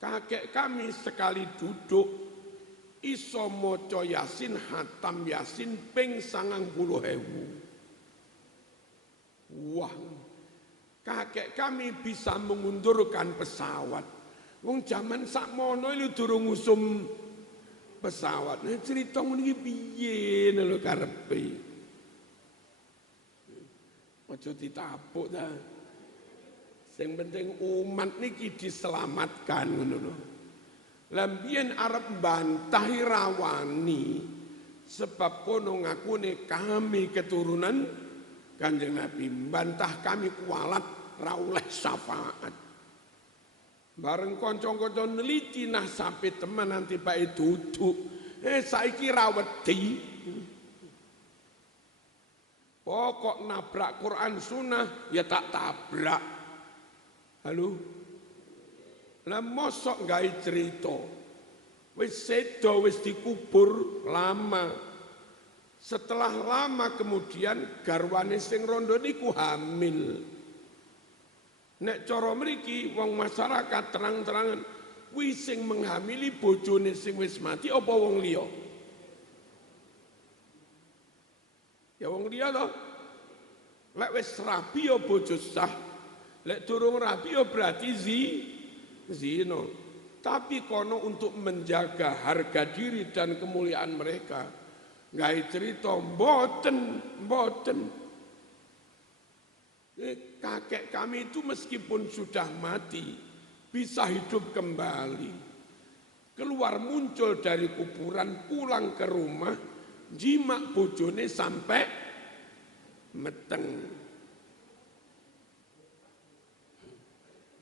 Kakek kami sekali duduk iso maca Yasin hatam Yasin ping 90.000. Wah, kakek kami bisa mengundurkan pesawat. Wong jaman sakmono iki durung ngusum pesawat. Nah, cerita ngene iki piye lho karepe. Aja ditapuk ta. Sing penting umat niki diselamatkan ngono lho. Lah mbiyen arep bantahi rawani sebab kono ngakune kami keturunan Kanjeng Nabi, bantah kami kualat ra oleh syafaat. Bareng kanca-kanca neliti nah sampai teman nanti bae duduk. Saiki ra wedi. Pokok nabrak Quran Sunnah ya tak tabrak. Halo. Lah mosok gawe cerita. Wis sedo wis dikubur lama. Setelah lama kemudian garwane sing rondo niku hamil. Nek cara mriki wong masyarakat terang-terangan kuwi sing menghamili bojone sing wis mati apa wong liya? Ya wong liya to. Lek wis rabi ya bojo sah. Lek durung rabi ya berarti zina. Tapi kono untuk menjaga harga diri dan kemuliaan mereka. Nggak cerita mboten. Kakek kami itu meskipun sudah mati bisa hidup kembali. Keluar muncul dari kuburan pulang ke rumah jimak bojone sampai meteng.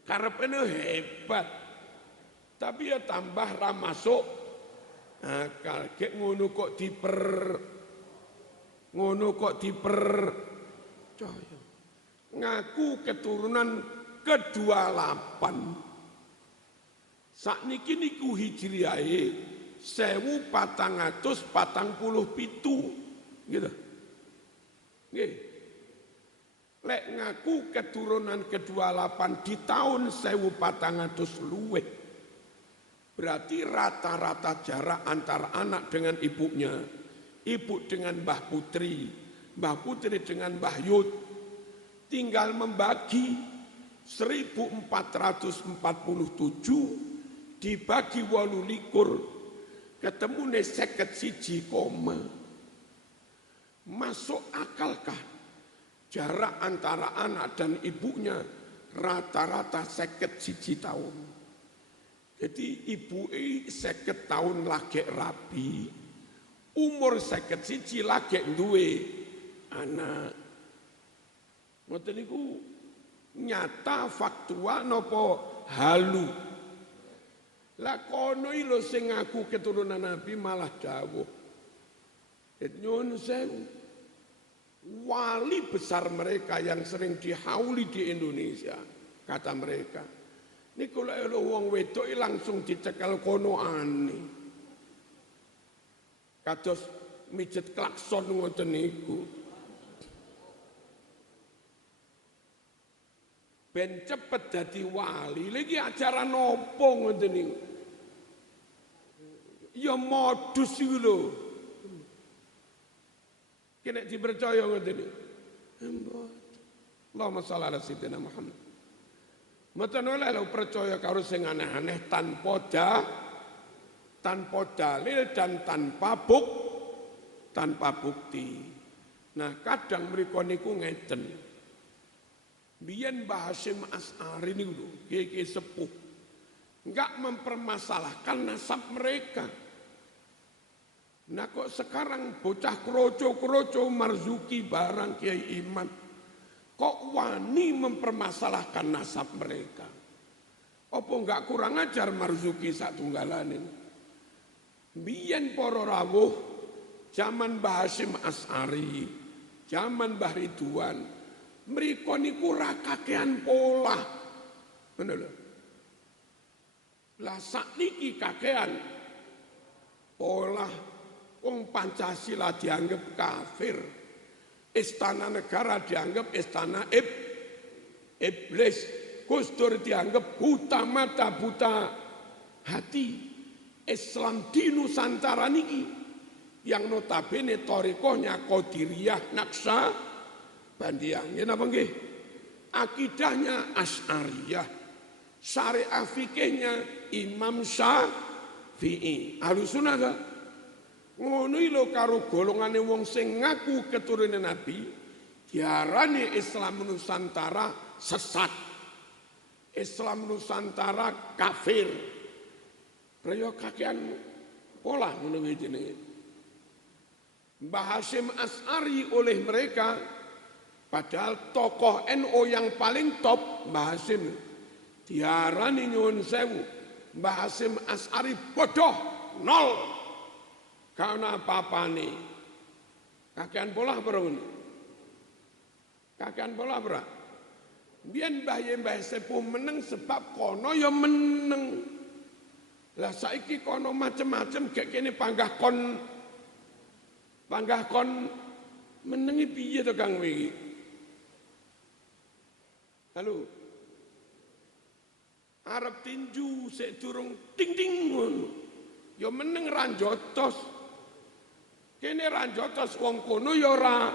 Karepene hebat. Tapi ya tambah ra masuk akal. Kek ngono kok dipercaya. Ngaku keturunan ke-28. Sakniki niku hijriyahe 1447 gitu. Nggih. Lek ngaku keturunan ke-28 di tahun 1400 luwih. Berarti rata-rata jarak antara anak dengan ibunya, ibu dengan Mbah Putri dengan Mbah Yud, tinggal membagi 1447 dibagi 28 ketemu ne 51,. Masuk akalkah jarak antara anak dan ibunya rata-rata 51 tahun? Jadi ibu 50 tahun lagi rabi, umur 51 lagi duwe anak. Ngoten niku nyata faktual napa halu. Lah kono iki lho sing ngaku keturunan Nabi malah dawuh. Nyuwun sewu. Wali besar mereka yang sering dihauli di Indonesia, kata mereka. Niku lek wong wedok langsung dicekel kono aneh. Kados mijet klakson ngoten niku. Ben cepet dadi wali. Lagi acara nopo ngoten niku. Ya modus iku lho. Kena dipercaya ngoten niku. Allahumma shalli ala sayyidina Muhammad. Mboten oleh lho percaya karo sing aneh-aneh tanpa dalil dan tanpa bukti. Nah, kadang mriku niku ngeten. Biyen Mbah Hasyim Asy'ari niku kiai sepuh enggak mempermasalahkan nasab mereka. Nah kok sekarang bocah kroco-kroco Marzuki barang Kiai Iman kok wani mempermasalahkan nasab mereka? Apa enggak kurang ajar Marzuki satunggalan ini? Biyen para rawuh zaman Mbah Hasyim Asy'ari, zaman Mbah Ridwan, mriko niku ra kakean pola. Ngono lho. Lah sakniki kakean pola wong Pancasila dianggap kafir. Istana negara dianggap istana iblis. Gus Dur dianggap buta mata, buta hati Islam di Nusantara niki yang notabene thariqahnya Qadiriyah Naqsabandiyah. Nggih napa nggih? Akidahnya Asy'ariyah, syariah fikihnya Imam Syafi'i. Ahlussunnah ta? Ngono lho karo golongane wong sing ngaku keturunan Nabi, diarani Islam Nusantara sesat. Islam Nusantara kafir. Prayo kakean pola ngono wae jenenge. Mbah Hasyim Asy'ari oleh mereka, padahal tokoh NU yang paling top Mbah Hasyim, diarani nyuwun sewu Mbah Hasyim Asy'ari bodoh, nol, karena apa-apane. Kakean pola apa ngono? Kakean pola apa? Biyen mbah sepuh meneng sebab kono ya meneng. Lah saiki kono macem-macem gek kene panggah kon menengi piye to Kang wingi? Halo. Arep tinju sik durung ting-ting ngono. Ya meneng ra njotos. Kene ra njotos wong kono ya ora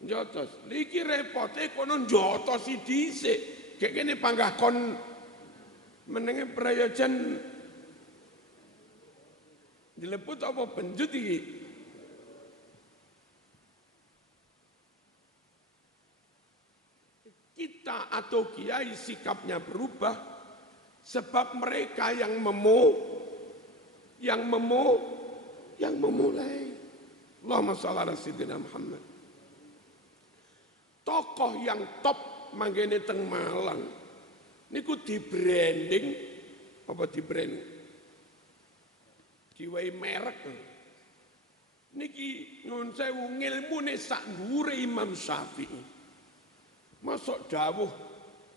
njotos. Niki repote kono njotosi dhisik. Gek kene panggah kon menenge prayojan dileput apa benjut iki? Kita atau kiai sikapnya berubah sebab mereka yang memulai. Allahumma shalli ala sayyidina Muhammad. Tokoh yang top manggene teng Malang niku di branding apa di brand diwai merek niki nyuwun sewu ngilmune sak dhuwure Imam Syafi'i. Masuk dawuh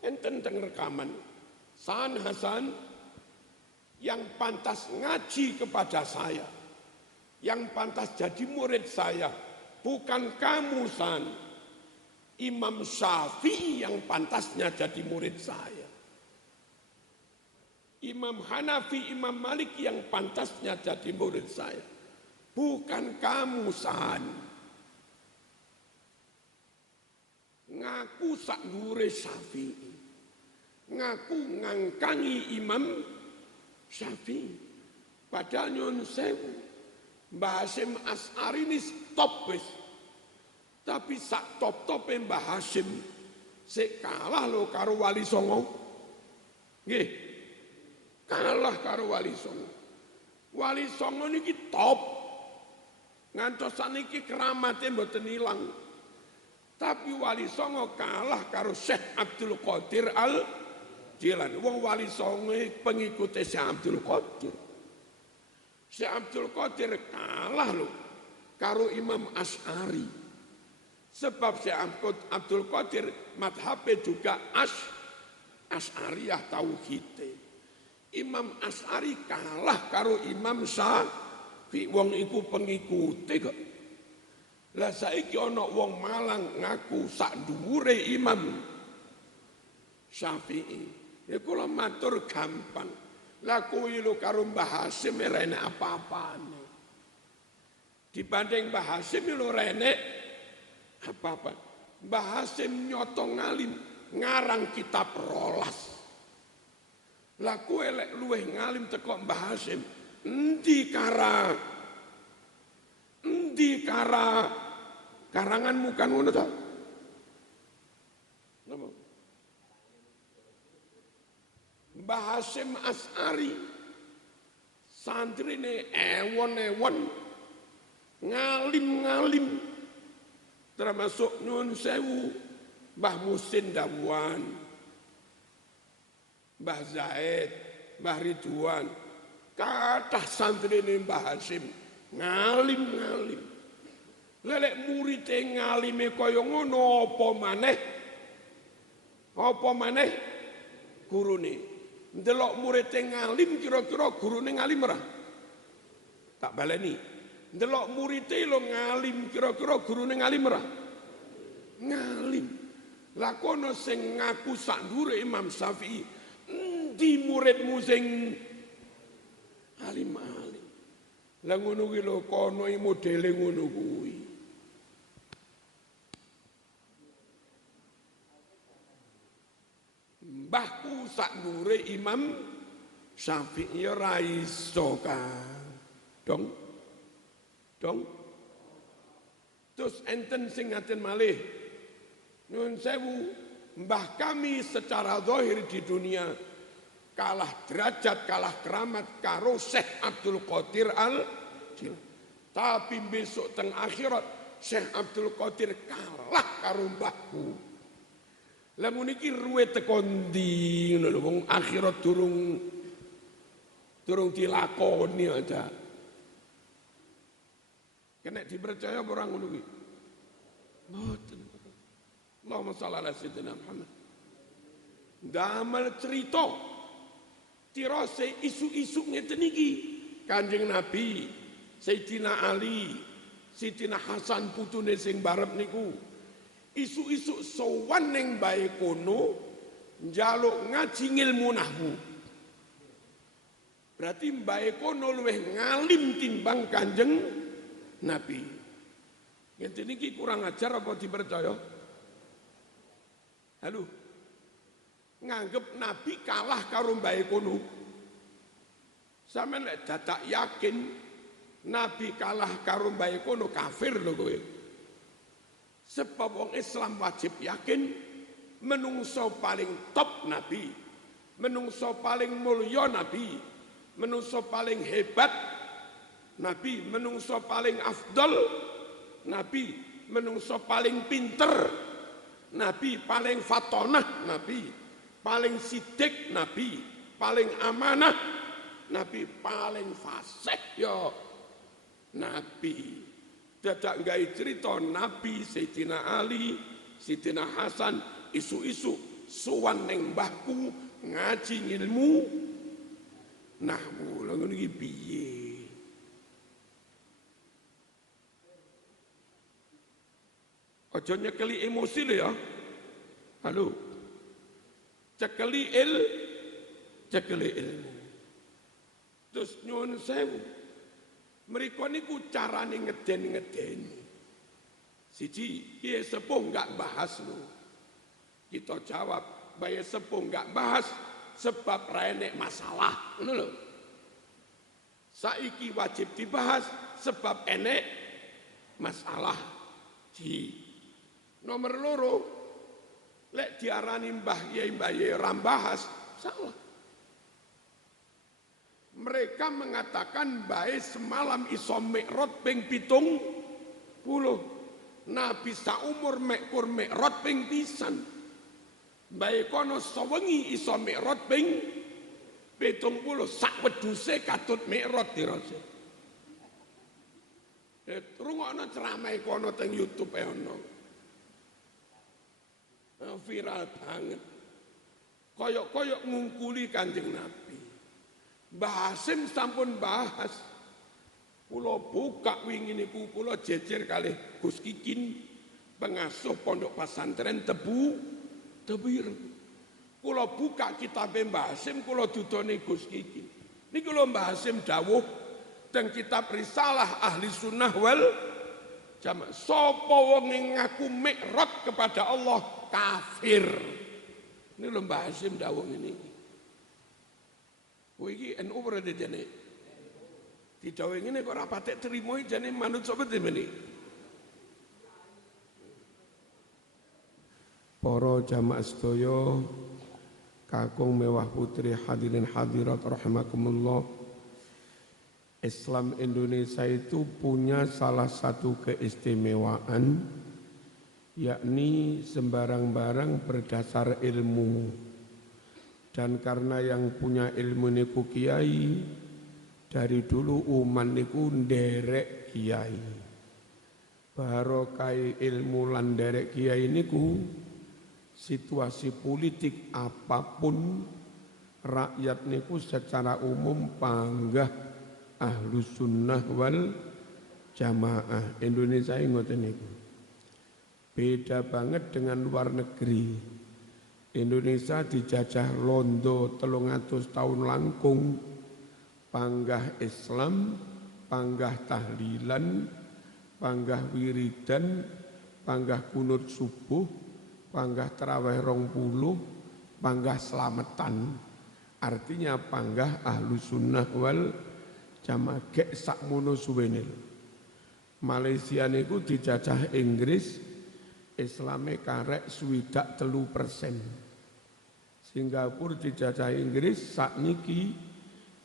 enten teng rekaman San Hasan yang pantas ngaji kepada saya, yang pantas jadi murid saya bukan kamu San, Imam Syafi'i yang pantasnya jadi murid saya. Imam Hanafi, Imam Malik yang pantasnya jadi murid saya, bukan kamu San. Ngaku sak dhuwure Syafi'i, ngaku ngangkangi Imam Syafi'i. Padahal nyuwun sewu Mbah Hasyim Asy'ari ini top wis. Tapi sak top-tope Mbah Hasyim sik kalah lho karo Wali Songo. Nggih. Kalah karo Wali Songo. Wali Songo niki top. Ngantos saniki keramate mboten ilang. Tapi Wali Songo kalah karo Syekh Abdul Qadir Al-Jilani. Wong Wali Songo pengikute Syekh Abdul Qadir. Syekh Abdul Qadir kalah lho karo Imam Asy'ari. Sebab Syekh Abdul Qadir madhabe juga Asy'ariyah tauhide. Imam Asy'ari kalah karo Imam Syafi'i. Wong iku pengikute kok. Lah saiki ana wong Malang ngaku sak dhuwure Imam Syafi'i. Ya kula matur gampang. Lah kuwi lho karo Mbah Hasyim ora enek apa-apane. Dibanding Mbah Hasyim lho ora enek apa-apa. Mbah Hasyim nyoto ngalim ngarang kitab rolas. Lah kowe lek luweh ngalim teko Mbah Hasyim, endi karanganmu kan ngono to? Napa? Mbah Hasyim Asy'ari santrine ewon-ewon ngalim-ngalim termasuk nyuwun sewu Mbah Muhsin Dawan, Mbah Zaid, Mbah Ridwan, kathah santrine Mbah Hasyim ngalim-ngalim. Lelek murid ngalime kaya ngono apa maneh gurune. Ndelok murid ngalim kira-kira gurune ngalim ora? Tak baleni. Ndelok murid lo ngalim kira-kira gurune ngalim ora? Ngalim. Lah kono sing ngaku sak ndure Imam Syafi'i, endi muridmu sing alim-alim. Lah ngono kuwi lho kono modele ngono kuwi. Mbahku sak nure Imam Syafi'i ya ra iso kan. Dong. Terus enten sing ngaten malih. Nyuwun sewu, mbah kami secara zahir di dunia kalah derajat, kalah keramat karo Syekh Abdul Qadir Al-Jilani. Tapi besok teng akhirat Syekh Abdul Qadir kalah karo mbahku. Lah niki ruwe teko ndi ngono lho wong akhirat durung dilakoni aja. Kena dipercaya orang ngono kuwi. Mboten. Allahumma shalli ala sayyidina Muhammad. Damel cerita tirose isu-isu ngeten iki. Kanjeng Nabi, Sayyidina Ali, Sayyidina Hasan putune sing barep niku. Isu-isu sowan ning bae kono njaluk ngaji ngilmu nahwu. Berarti bae kono luwih ngalim timbang Kanjeng Nabi. Ngeten iki kurang ajar apa dipercaya? Halo. Nganggep Nabi kalah karo bae kono. Sampeyan lek dadak yakin Nabi kalah karo bae kono kafir lho kowe. Sebab wong Islam wajib yakin menungso paling top Nabi, menungso paling mulya Nabi, menungso paling hebat Nabi, menungso paling afdol Nabi, menungso paling pinter Nabi, paling fatonah Nabi, paling sidik Nabi, paling amanah Nabi, paling fasih ya Nabi. Dadak gawe cerita Nabi Sayyidina Ali, Sayyidina Hasan isu-isu sowan ning mbahku ngaji ilmu nahwu. Lha ngono iki piye? Aja nyekeli emosi lho ya. Halo. Cekeli ilmu. Terus nyuwun sewu. Mereka niku carane ngeden-ngedeni. Siji, kiye sepuh enggak bahas lho. Kita jawab, bae sepuh enggak bahas sebab ra enek masalah, ngono lho. Saiki wajib dibahas sebab enek masalah. Ji. Nomor loro, lek diarani mbah yai ra bahas, salah. Mereka mengatakan bae semalam iso mi'raj ping 70. Nabi saumur mekur mi'raj ping pisan. Bae kono sawengi iso mi'raj ping 70 sak wedhuse katut mi'raj dirose. Rungokno ceramah kono teng YouTube ono. Viral banget. Koyok-koyok ngungkuli Kanjeng Nabi. Mbah Hasim sampun bahas. Kula buka wingi niku kula jejer kalih Gus Kikin pengasuh pondok pesantren Tebir. Kula buka kitab Mbah Hasim kula dudone Gus Kikin. Niku lho Mbah Hasim dawuh teng kitab Risalah Ahli Sunnah wal Jamaah. Sapa wong ngaku mi'raj kepada Allah kafir. Ini lho Mbah Hasim dawuh ngene. Kowe iki NU ora dene. Didhawuhi ngene kok ora patek trimo jane manut sapa demene. Para jamaah sedaya kakung mewah putri hadirin hadirat rahimakumullah. Islam Indonesia itu punya salah satu keistimewaan, yakni sembarang barang berdasar ilmu. Dan karena yang punya ilmu niku kiai, dari dulu uman niku nderek kiai. Barokai ilmu lan nderek kiai niku, situasi politik apapun rakyat niku secara umum panggah Ahlus Sunnah wal Jamaah. Indonesia ngoten niku. Beda banget dengan luar negeri. Indonesia dijajah londo 300 tahun langkung, panggah Islam, panggah tahlilan, panggah wiridan, panggah kunut subuh, panggah tarawih 20, panggah selamatan. Artinya panggah ahlu sunnah wal jamaah gek sakmono suwenil. Malaysia niku dijajah Inggris, Islame karek 3%. Singapura dijajah Inggris sakniki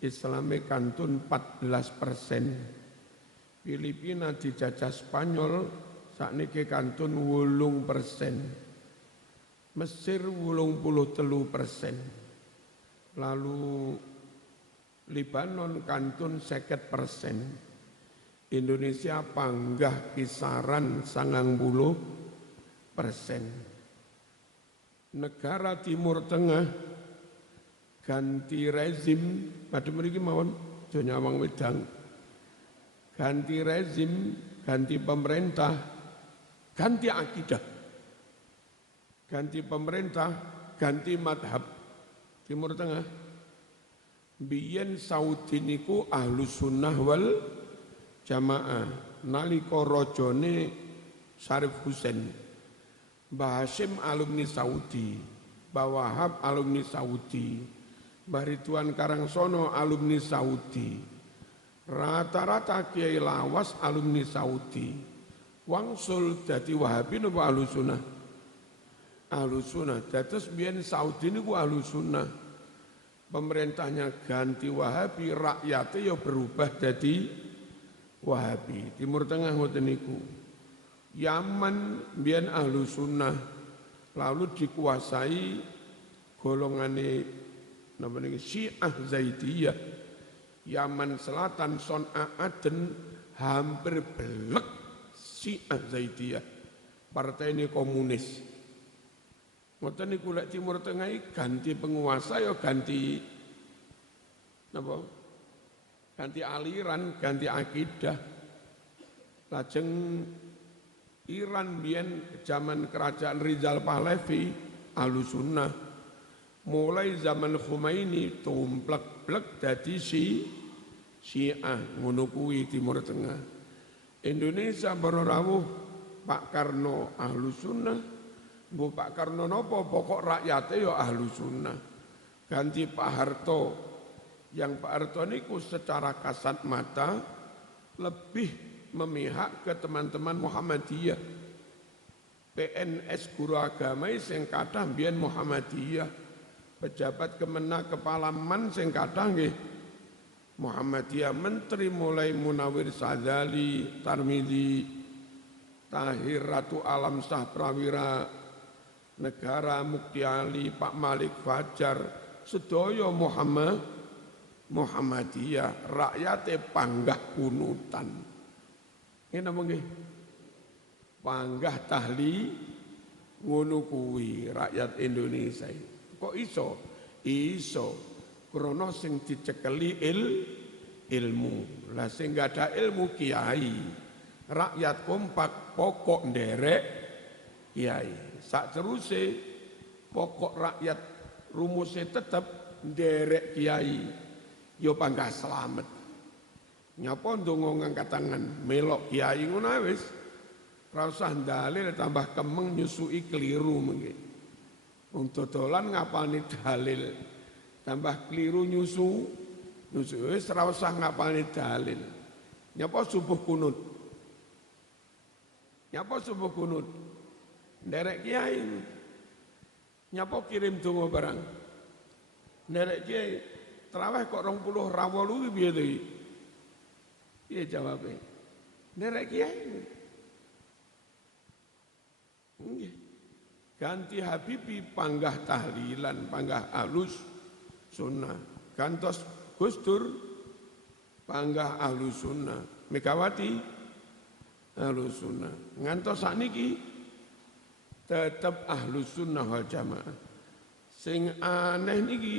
Islame kantun 14%. Filipina dijajah Spanyol sakniki kantun 8%. Mesir 83%. Lalu Libanon kantun 50%. Indonesia panggah kisaran 90%. Negara Timur Tengah ganti rezim, pada mriki mawon aja nyawang wedang. Ganti rezim, ganti pemerintah, ganti akidah. Ganti pemerintah, ganti madhab. Timur Tengah. Biyen Saudi niku ahlu sunnah wal jamaah. Nalika rajane Syarif Husain. Mbah Hasyim alumni Saudi. Mbah Wahab alumni Saudi. Mbah Ridwan Karangsono alumni Saudi. Rata-rata Kiai Lawas alumni Saudi. Wangsul dadi Wahabi napa ahlu sunnah? Ahlu sunnah. Dados biyen Saudi niku ahlu sunnah. Pemerintahnya ganti Wahabi, rakyatnya ya berubah jadi Wahabi. Timur Tengah ngoten niku. Yaman biyen ahlu sunnah, lalu dikuasai golongane napa niki Syiah Zaidiyah. Yaman Selatan Son'a Aden hampir belek Syiah Zaidiyah. Partai ini komunis. Ngoten niku lek Timur Tengah ganti penguasa ya ganti napa? Ganti aliran, ganti akidah. Lajeng Iran biyen zaman kerajaan Rizal Pahlavi Ahlussunnah. Mulai zaman Khomeini tumplek-plek dadi Syiah ngono kuwi Timur Tengah. Indonesia baru rawuh Pak Karno Ahlussunnah. Bu Pak Karno nopo pokok rakyatnya ya ahlu sunnah. Ganti Pak Harto, yang Pak Harto niku secara kasat mata lebih memihak ke teman-teman Muhammadiyah. PNS guru agama sing kathah mbiyen Muhammadiyah. Pejabat Kemenak Kepala Man sing kathah nggih Muhammadiyah. Menteri mulai Munawir Sadzali, Tarmizi, Tahir Ratu Alam Sah Prawira, Negara Mukti Ali, Pak Malik Fajar, sedaya Muhammadiyah, rakyate panggah kunutan. Ini napa nggih? Panggah tahli ngono kuwi rakyat Indonesia. Kok iso? Iso. Krana sing dicekeli ilmu. Lah sing gak ada ilmu kiai. Rakyat kompak pokok nderek kiai. Sak teruse pokok rakyat rumusnya tetap nderek kiai. Yo panggah selamat. Nyapa ndonga ngangkat tangan melok kiai ngono wis. Ora usah dalil tambah kemeng nyusui keliru mengke. Wong dodolan ngapalne dalil tambah keliru nyusu wis ora usah ngapalne dalil. Nyapa subuh kunut. Nyapa subuh kunut. Nderek kiai. Nyapa kirim donga barang. Nderek kiai. Tarawih kok 20 rawolu piye to iki? Piye jawabe? Nderek kiai. Nggih. Ganti Habibi panggah tahlilan, panggah alus sunnah. Gantos Gus Dur panggah alus sunnah. Megawati alus sunnah. Ngantos sakniki tetap ahlus sunnah wal jamaah. Sing aneh niki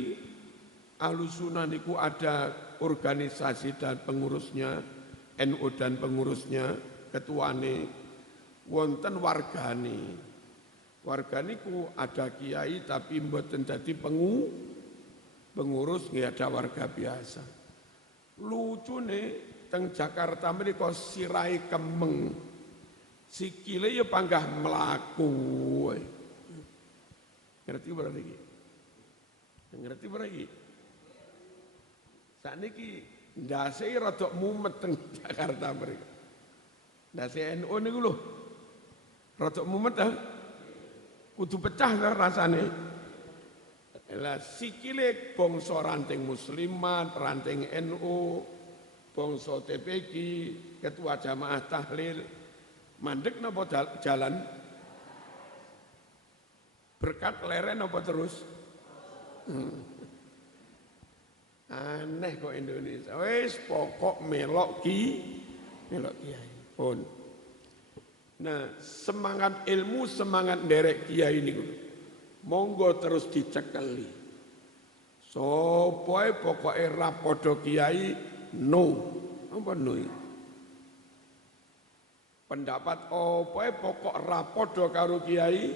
ahlus sunnah niku ada organisasi dan pengurusnya, NU dan pengurusnya, ketuane, wonten wargane. Warga niku ada kiai tapi mboten dadi pengurus, nggih ada warga biasa. Lucune teng Jakarta mriko sirai kemeng. Sikile ya panggah mlaku. Ngerti berarti iki? Ngerti berarti iki? Sakniki ndase rada mumet teng Jakarta mriko. Ndase NU niku lho. Rada mumet ta? Kudu pecah ta rasane. Lah sikile bangsa ranting muslimat, ranting NU, bangsa TPG, ketua jamaah tahlil, mandek napa jalan? Berkat leren apa terus? Aneh kok Indonesia. Wis pokok melok kiai. Pun. Nah, semangat ilmu, semangat nderek kiai niku. Monggo terus dicekeli. Sopo ae pokoke ra padha kiai no. Apa no? Pendapat apa ae pokok ra padha karo kiai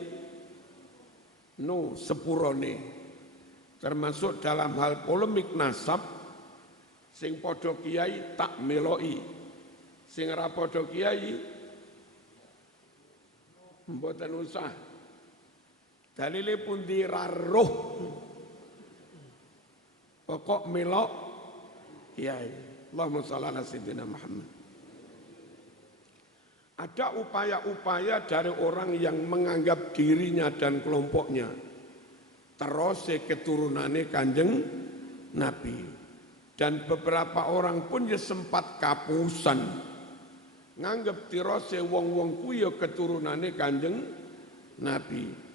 no sepurone. Termasuk dalam hal polemik nasab sing padha kiai tak meloki. Sing ra padha kiai mboten usah. Dalile pundi ra roh. Pokok melok kiai. Allahumma shalli ala sayyidina Muhammad. Ada upaya-upaya dari orang yang menganggap dirinya dan kelompoknya terus keturunannya Kanjeng Nabi. Dan beberapa orang pun ya sempat kapusan. Nganggep tirose wong-wong kuwi ya keturunannya Kanjeng Nabi.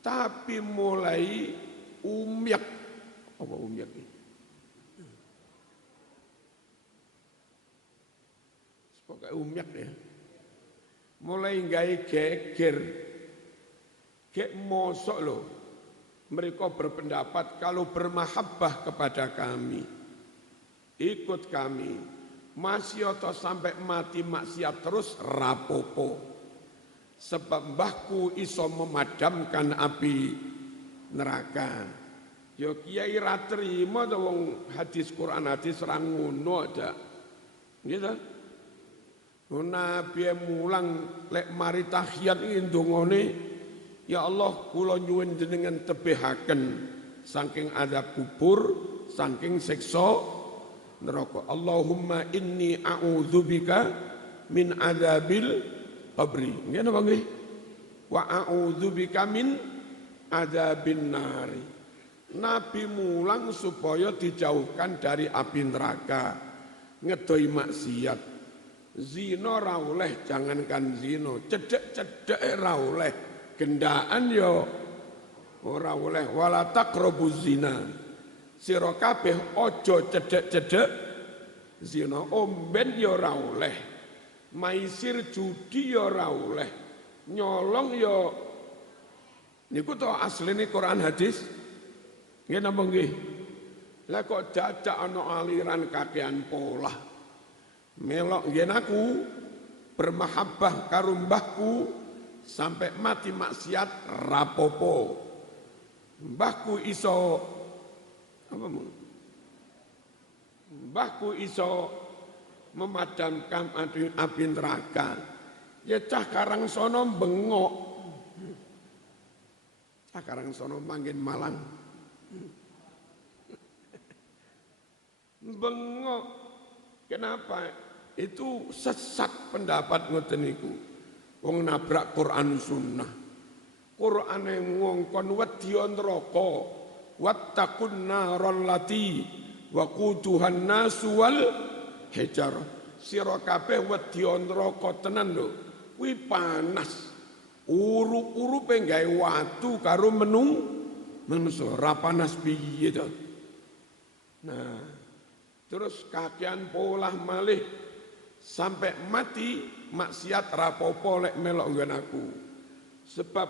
Tapi mulai umyak. Apa umyak ini? Pokoknya umyak ya. Mulai gawe geger. Gek mosok loh. Mereka berpendapat kalau bermahabbah kepada kami. Ikut kami. Masih atau sampai mati maksiat terus rapopo. Sebab mbahku iso memadamkan api neraka. Yo kiai ra trimo to wong hadis Quran hadis ra ngono aja. Gitu. Nabi mulang lek mari tahiyat iki ndongane ya Allah kula nyuwun jenengan tebihaken saking azab kubur, saking siksa neraka. Allahumma inni a'udzubika min adzabil qabri. Nggih napa nggih? Wa a'udzubika min adzabin nari. Nabi mulang supaya dijauhkan dari api neraka. Ngedoi maksiat. Zina ra oleh, jangankan zina, cedek-cedek ra oleh. Gendaan yo ora oleh. Wala taqrabuz zina. Sira kabeh aja cedek-cedek zina. Omben yo ora oleh. Maisir judi ya ora oleh, nyolong ya niku to asline Quran hadis. Nggih napa nggih? Lah kok dadak ana aliran kakean pola. Melok ngen aku bermahabbah karo mbahku sampai mati maksiat rapopo. Mbahku iso apa mung? Mbahku iso memadamkan api neraka. Ya cah Karangsono bengok. Cah Karangsono manggen Malang. Bengok. Kenapa? Itu sesat pendapat ngoten niku. Wong nabrak Quran sunnah. Qur'ane ngongkon wedi neraka. Wattaqun naral lati waquduhan nasu wal hejar. Sira kabeh wedi neraka tenan lho. Kuwi panas. Urup-urupe gawe watu karo menungso ra panas piye to. Nah, terus kakean polah malih sampai mati maksiat rapopo lek melok nggon aku. Sebab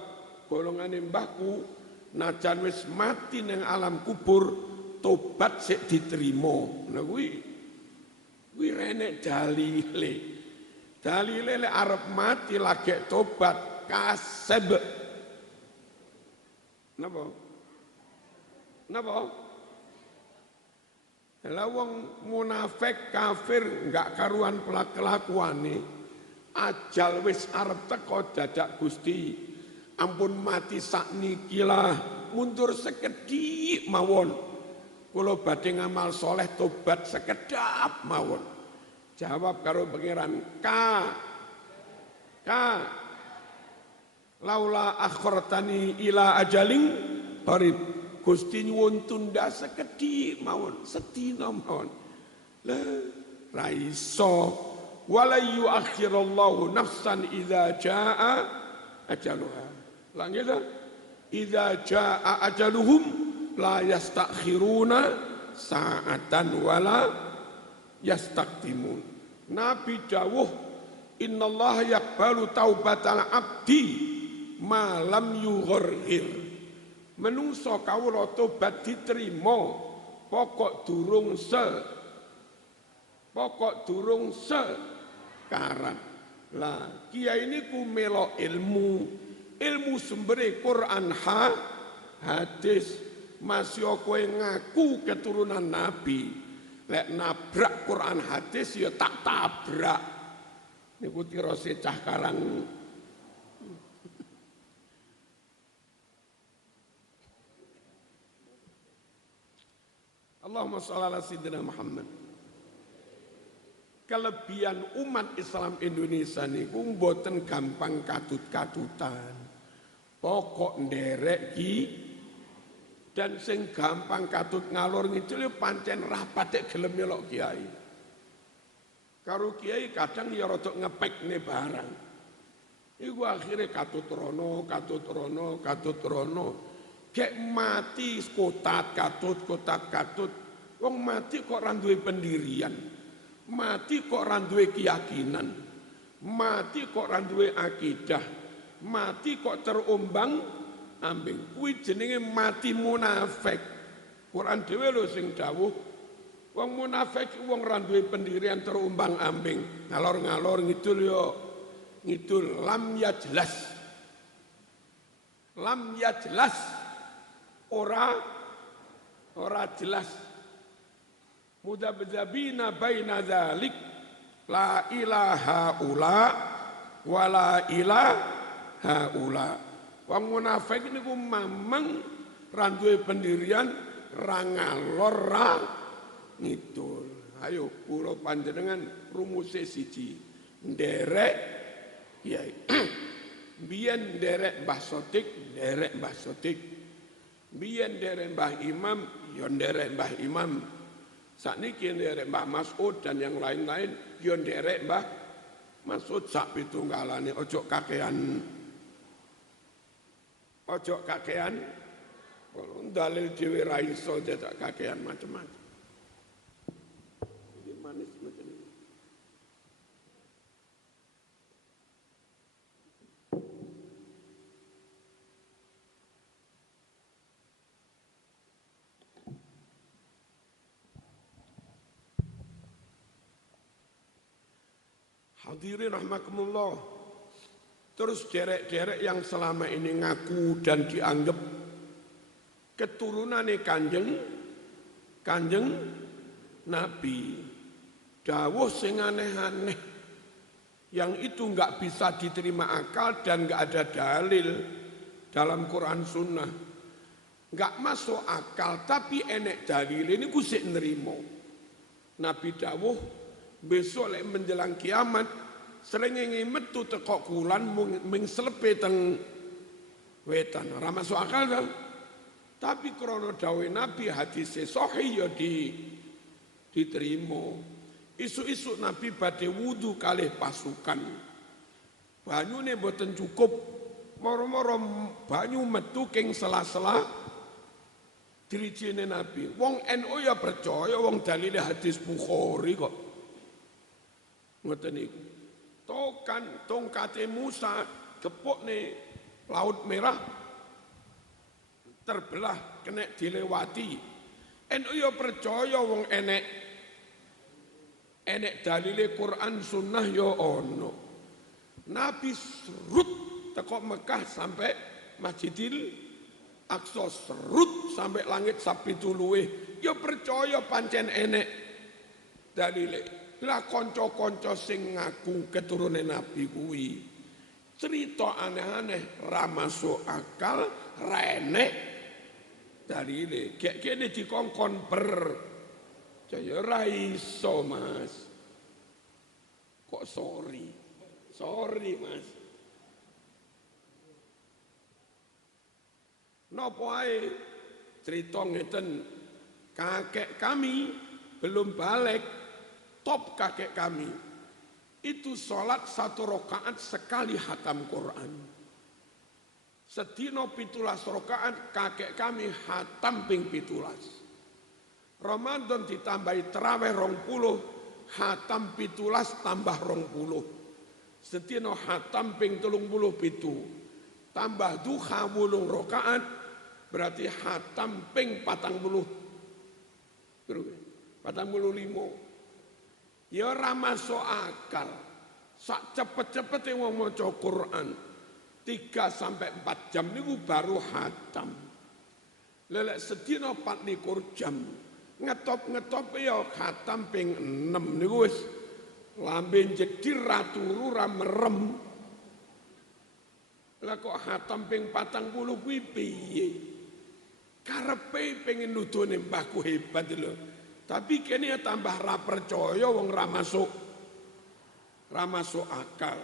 golongane mbahku najan wis mati ning alam kubur tobat sik diterima. Nah kuwi renek dalile. Dalile lek arep mati lagi tobat kaseb. Napa? Napa? Lah wong munafik kafir enggak karuan kelakuane, ajal wis arep teko dadak Gusti. Ampun mati sakniki lah, mundur sekedhik mawon. Kula badhe ngamal soleh tobat sekedap mawon. Jawab karo pangeran, laula akhartani ila ajalin qarib. Gusti nyuwun tunda sekedhik mawon, sedina mawon. Lah ra iso. Wala yuakhirallahu nafsan idza jaa ajaluha. Langit idza jaa ajaluhum la yastakhiruna sa'atan wala yastaqdimun. Nabi dawuh innallaha yaqbalu taubatal abdi ma lam yughrir. Menungso kawula tobat diterima pokok durung sekarat. Lah kiai niku melok ilmu sumbere Quran hadis. Masih kowe ngaku keturunan Nabi, lek nabrak Quran hadis ya tak tabrak. Niku tirose cah karang. Allahumma shalli ala sayyidina Muhammad. Kelebihan umat Islam Indonesia niku mboten gampang katut-katutan. Pokok nderek ki dan sing gampang katut ngalor ngidul pancen rapat gelem melok kiai. Karo kiai kadang ya rada ngepekne barang. Iku akhirnya katut rono. Kek mati kotat katut. Wong mati kok ora duwe pendirian. Mati kok ora duwe keyakinan. Mati kok ora duwe akidah. Mati kok terombang ambing. Kuwi jenenge mati munafik. Quran dhewe lho sing dawuh wong munafik wong ora duwe pendirian terombang ambing. Ngalor-ngalor ngidul yo ngidul lam yajlas. Ora jelas. Mudabdzabina baina dzalik la ilaha ula wa la ilaha ula. Wong munafik niku mamang ra duwe pendirian, ra ngalor ra ngidul. Ayo kula panjenengan rumuse siji. Nderek kiai. Biyen nderek Mbah Sotik, nderek Mbah Sotik. Biyen nderek Mbah Imam, ya nderek Mbah Imam. Sakniki nderek Mbah Mas'ud dan yang lain-lain, ya nderek Mbah Mas'ud sak pitunggalane ojo kakean. Dalil dhewe ra iso dadak kakean macam-macam. Iki manis macam ini. Hadirin rahmakumullah. Terus derek-derek yang selama ini ngaku dan dianggap keturunane kanjeng Nabi. Dawuh sing aneh-aneh yang itu enggak bisa diterima akal dan enggak ada dalil dalam Quran Sunnah. Enggak masuk akal tapi enek dalil ini kusik nerimo. Nabi dawuh besok lek menjelang kiamat srengenge metu teko kulan mung slepe teng wetan. Ora masuk akal kan? Tapi krana dawuh Nabi hadis sahih ya diterima. Isu-isu Nabi badhe wudu kalih pasukan. Banyune boten cukup. Moro-moro banyu metu king sela-sela dirijine Nabi. Wong NU ya percaya wong dalile hadis Bukhari kok. Ngoten niku. Tongkate Musa gepukne Laut Merah terbelah kena dilewati. NU ya percaya wong enek dalile Quran Sunnah ya ono. Nabi serut teko Mekah sampai Masjidil Aqsa, serut sampai langit sapi tuluwe ya percaya pancen enek dalile. Lah kanca-kanca sing ngaku keturunan Nabi kuwi cerita aneh-aneh ra masuk akal, ra enek dalile. Kayak kene dikongkon jaya ra iso, Mas. Kok sorry? Sorry, Mas. Napa ae cerita ngeten, kakek kami belum balik, top kakek kami itu sholat 1 rakaat sekali hatam Quran. Sedina 17 rakaat kakek kami hatam ping 17. Ramadan ditambahi terawih 20, hatam 17 tambah 20. Sedina hatam ping 37, tambah duha 8 rakaat berarti hatam ping 45. Ya ora masuk akal. Sak cepet-cepete wong maca Quran 3 sampai 4 jam niku baru hatam. Lelek sedina 24 jam. Ngetop ya hatam ping 6 niku wis lambe jedir ra turu ra merem. Lah kok hatam ping 40 kuwi piye? Karepe pengen nudone mbahku hebat lho. Tapi kene tambah ra percaya wong ra masuk akal.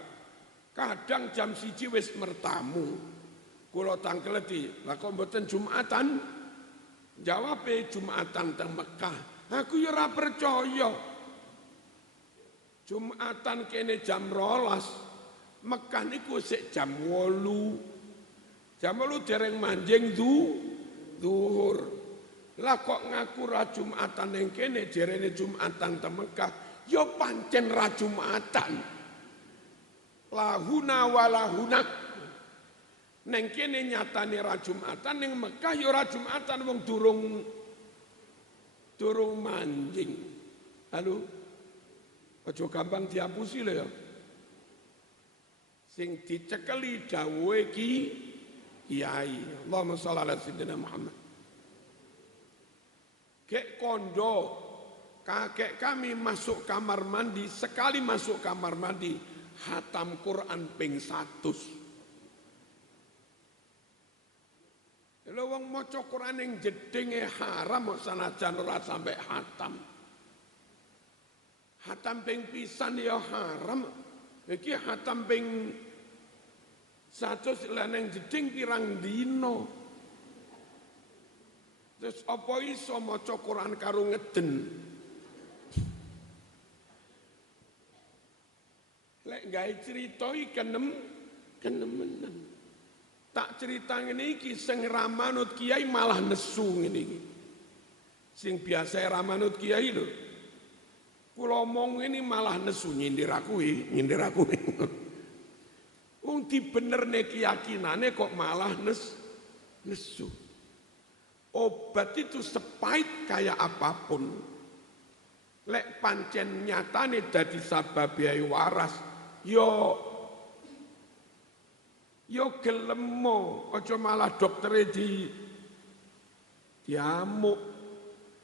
Kadang jam 1 wis mertamu. Kula tangkleti, lah kok mboten Jumatan? Jawabe Jumatan teng Mekah. Aku ya ora percaya. Jumatan kene jam 12. Mekah niku sik jam 8. Jam 8 dereng manjing zuhur. Lah kok ngaku ra Jumatan ning kene jerene Jumatan teng Mekah, ya pancen ra Jumatan. Lahuna walahunak. Neng kene nyatane ra Jumatan, ning Mekah ya ra Jumatan wong durung manjing. Halo. Aja gampang diapusi lho ya. Sing dicekeli dawuhe kiai. Allahumma shalli ala sayyidina Muhammad. Kek kondo kakek kami masuk kamar mandi, sekali masuk kamar mandi hatam Quran ping 100. Lha wong maca Quran ning jedinge haram kok sanajan ora sampai hatam. Hatam ping pisan ya haram. Iki hatam ping 100 lan ning jeding pirang dino. Terus apa iso maca Quran karo ngeden? Lek gawe crita iki kenemenan. Tak cerita ngene iki sing ra manut kiai malah nesu ngene iki. Sing biasa ra manut kiai lho. Kula omong ini malah nesu nyindir aku. Wong dibenerne keyakinane kok malah nesu. Obat itu sepahit kayak apapun. Lek pancen nyatane dadi sabab biaya waras, yo gelemo, aja malah doktere diamuk.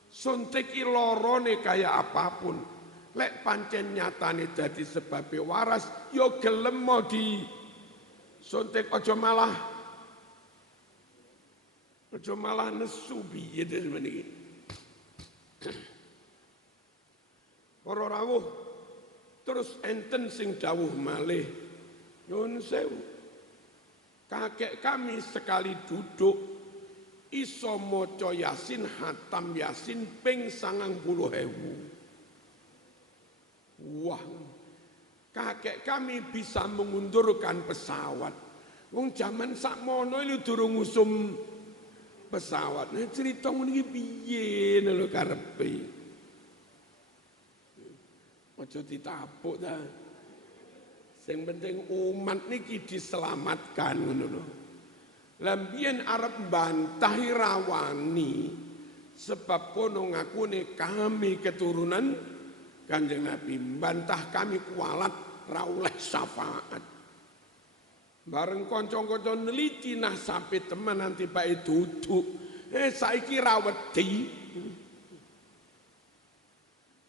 Suntik lorone kayak apapun. Lek pancen nyatane dadi sebab waras, yo gelemo di suntik aja malah nesu piye men iki. Para rawuh terus enten sing dawuh malih. Nyuwun sewu. Kakek kami sekali duduk iso maca Yasin hatam Yasin ping 90.000. Wah. Kakek kami bisa mengundurkan pesawat. Wong jaman sakmono iki durung ngusum pesawat. Nah cerita ngene iki piye lho karepe. Aja ditapuk ta. Sing penting umat niki diselamatkan ngono lho. Lah mbiyen arep mbantahi rawani sebab kono ngakune kami keturunan Kanjeng Nabi, mbantah kami kualat ra oleh syafaat. Bareng kanca-kanca neliti nah sampai teman nanti Pak duduk. Saiki ra wedi.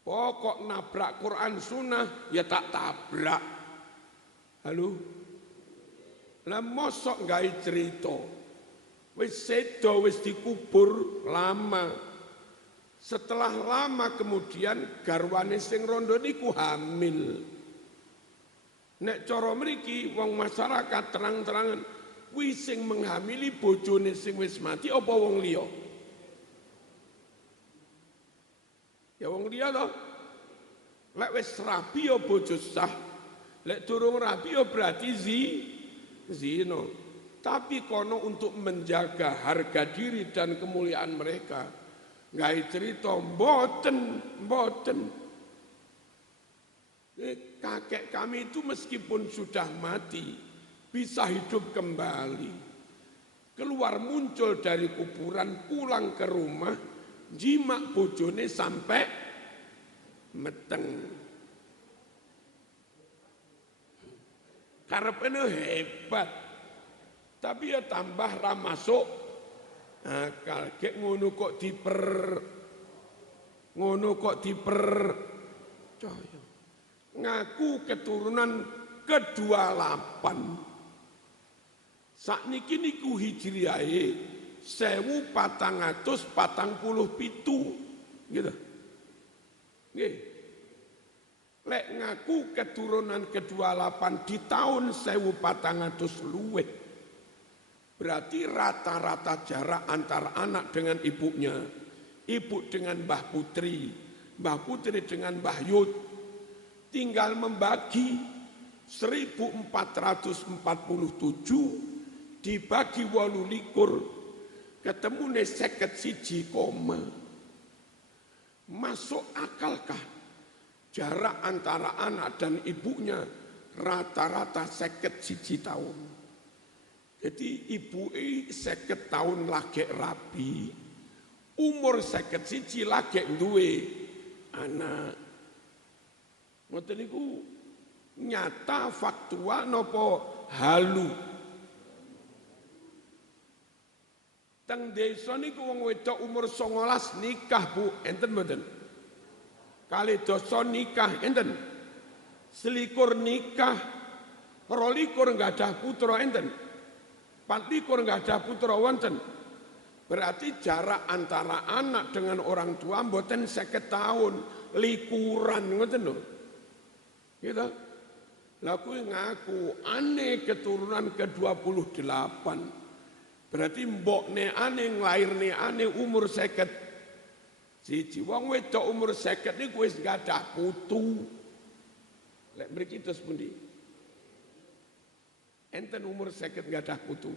Pokok nabrak Quran Sunnah ya tak tabrak. Halo? Lah mosok gawe cerita. Wis sedo wis dikubur lama. Setelah lama kemudian garwane sing rondo niku hamil. Nek cara mriki wong masyarakat terang-terangan kuwi sing menghamili bojone sing wis mati apa wong liya? Ya wong liya to. Lek wis rabi ya bojo sah. Lek durung rabi ya berarti zina. Tapi kono untuk menjaga harga diri dan kemuliaan mereka. Gawe cerita mboten. Kakek kami itu meskipun sudah mati bisa hidup kembali. Keluar muncul dari kuburan pulang ke rumah jimak bojone sampai meteng. Karepene hebat. Tapi ya tambah ra masuk akal. Gek ngono kok dipercaya. Ngaku keturunan ke-28. Sakniki niku hijriyahe 1447 gitu. Nggih. Lek ngaku keturunan ke-28 di tahun 1400 luwih. Berarti rata-rata jarak antara anak dengan ibunya, ibu dengan Mbah Putri dengan Mbah Yud, tinggal membagi 1447 dibagi 28 ketemu ne 51, masuk akalkah jarak antara anak dan ibunya rata-rata 51 tahun? Jadi ibu 50 tahun lagi rabi, umur 51 lagi duwe anak. Ngoten niku nyata faktual napa halu. Teng desa niku wong wedok umur 19 nikah Bu, enten mboten? Kali dosa nikah enten. Selikur nikah, 22 enggak ada putra enten. 24 enggak ada putra wonten. Berarti jarak antara anak dengan orang tua mboten 50 tahun, likuran ngoten lho. Gitu. Lah kuwi ngaku ane keturunan ke-28. Berarti mbokne ane nglairne ane umur 50. Siji wong wedok umur 50 niku wis enggak ada putu. Lek mriki terus pundi? Enten umur 50 enggak ada putu.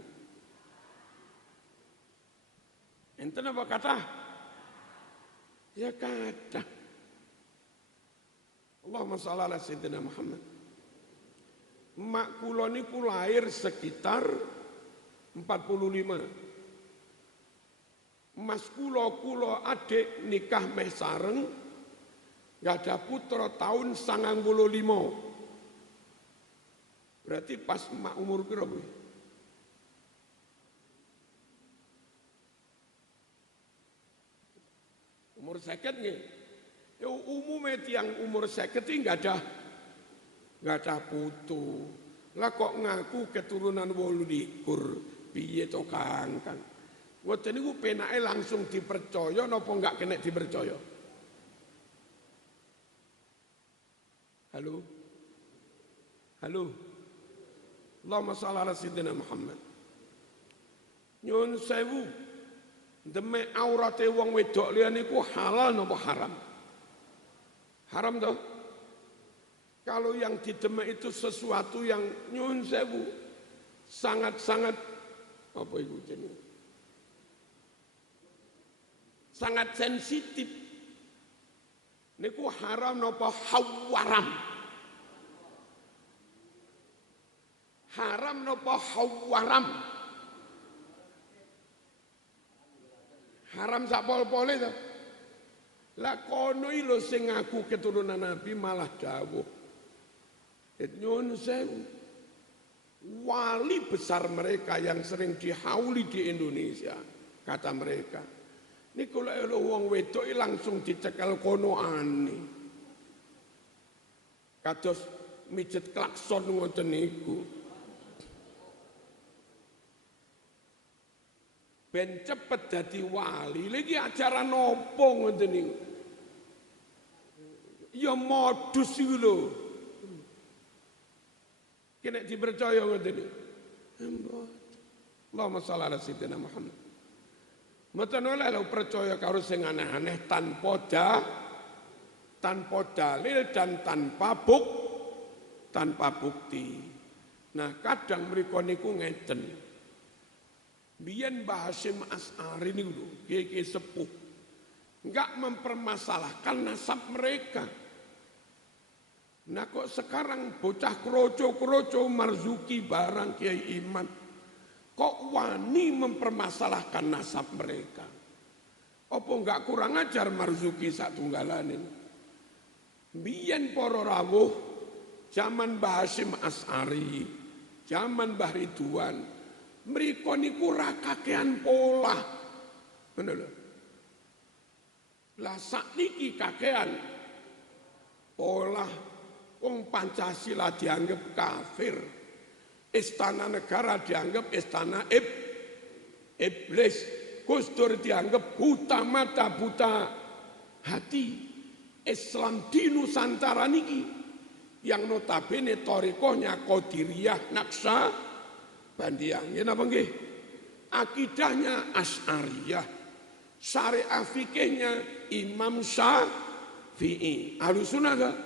Enten apa kata? Ya kata. Allahumma shalli ala sayyidina Muhammad. Mak kula niku lahir sekitar 45. Mas kula adik nikah meh sareng enggak ada putra tahun 95. Berarti pas mak umur piro kuwi? Umur 50 nggih. Ya umume tiyang umur 50 enggak ada putu. Lah kok ngaku keturunan 28 piye to Kang? Ngoten niku penake langsung dipercaya napa enggak kena dipercaya? Halo. Allahumma shalli ala sayyidina Muhammad. Nyun sewu, demek aurate wong wedok liya niku halal napa haram? Haram toh? Kalau yang didemek itu sesuatu yang nyun sewu sangat-sangat apa iku jenenge? Sangat sensitif. Niku haram napa hawaram? Haram napa hawaram? Haram sak pol-pole to. Lah kono iki lho sing ngaku keturunan Nabi malah dawuh. Nyun sewu. Wali besar mereka yang sering dihauli di Indonesia, kata mereka. Niku lek wong wedok langsung dicekel kono aneh. kados mijet klakson ngoten niku. Ben cepet dadi wali, lagi ajaran nopo ngoten niku. Ya modus iku lho. Kena dipercaya ngoten niku. Allahumma shalli ala sayyidina Muhammad. Mboten oleh lho percaya karo sing aneh-aneh tanpa dalil dan tanpa bukti. Nah, kadang mriku niku ngeten. Biyen Mbah Hasyim Asy'ari niku lho, kiai sepuh. Enggak mempermasalahkan nasab mereka. Nah kok sekarang bocah kroco-kroco Marzuki barang Kiai Iman kok wani mempermasalahkan nasab mereka? Apa enggak kurang ajar Marzuki satunggalan ini? Biyen para rawuh zaman Mbah Hasyim Asy'ari, zaman Mbah Ridwan, mriko niku ra kakean pola. Ngono lho. Lah sakniki kakean pola. Wong Pancasila dianggap kafir, Istana Negara dianggap istana iblis, Gus Dur dianggap buta mata buta hati. Islam di Nusantara niki yang notabene thariqahnya Qadiriyah Naqsabandiyah, nggih napa nggih? Akidahnya Asy'ariyah, syariah fikihnya Imam Syafi'i. Ahlussunnah gak?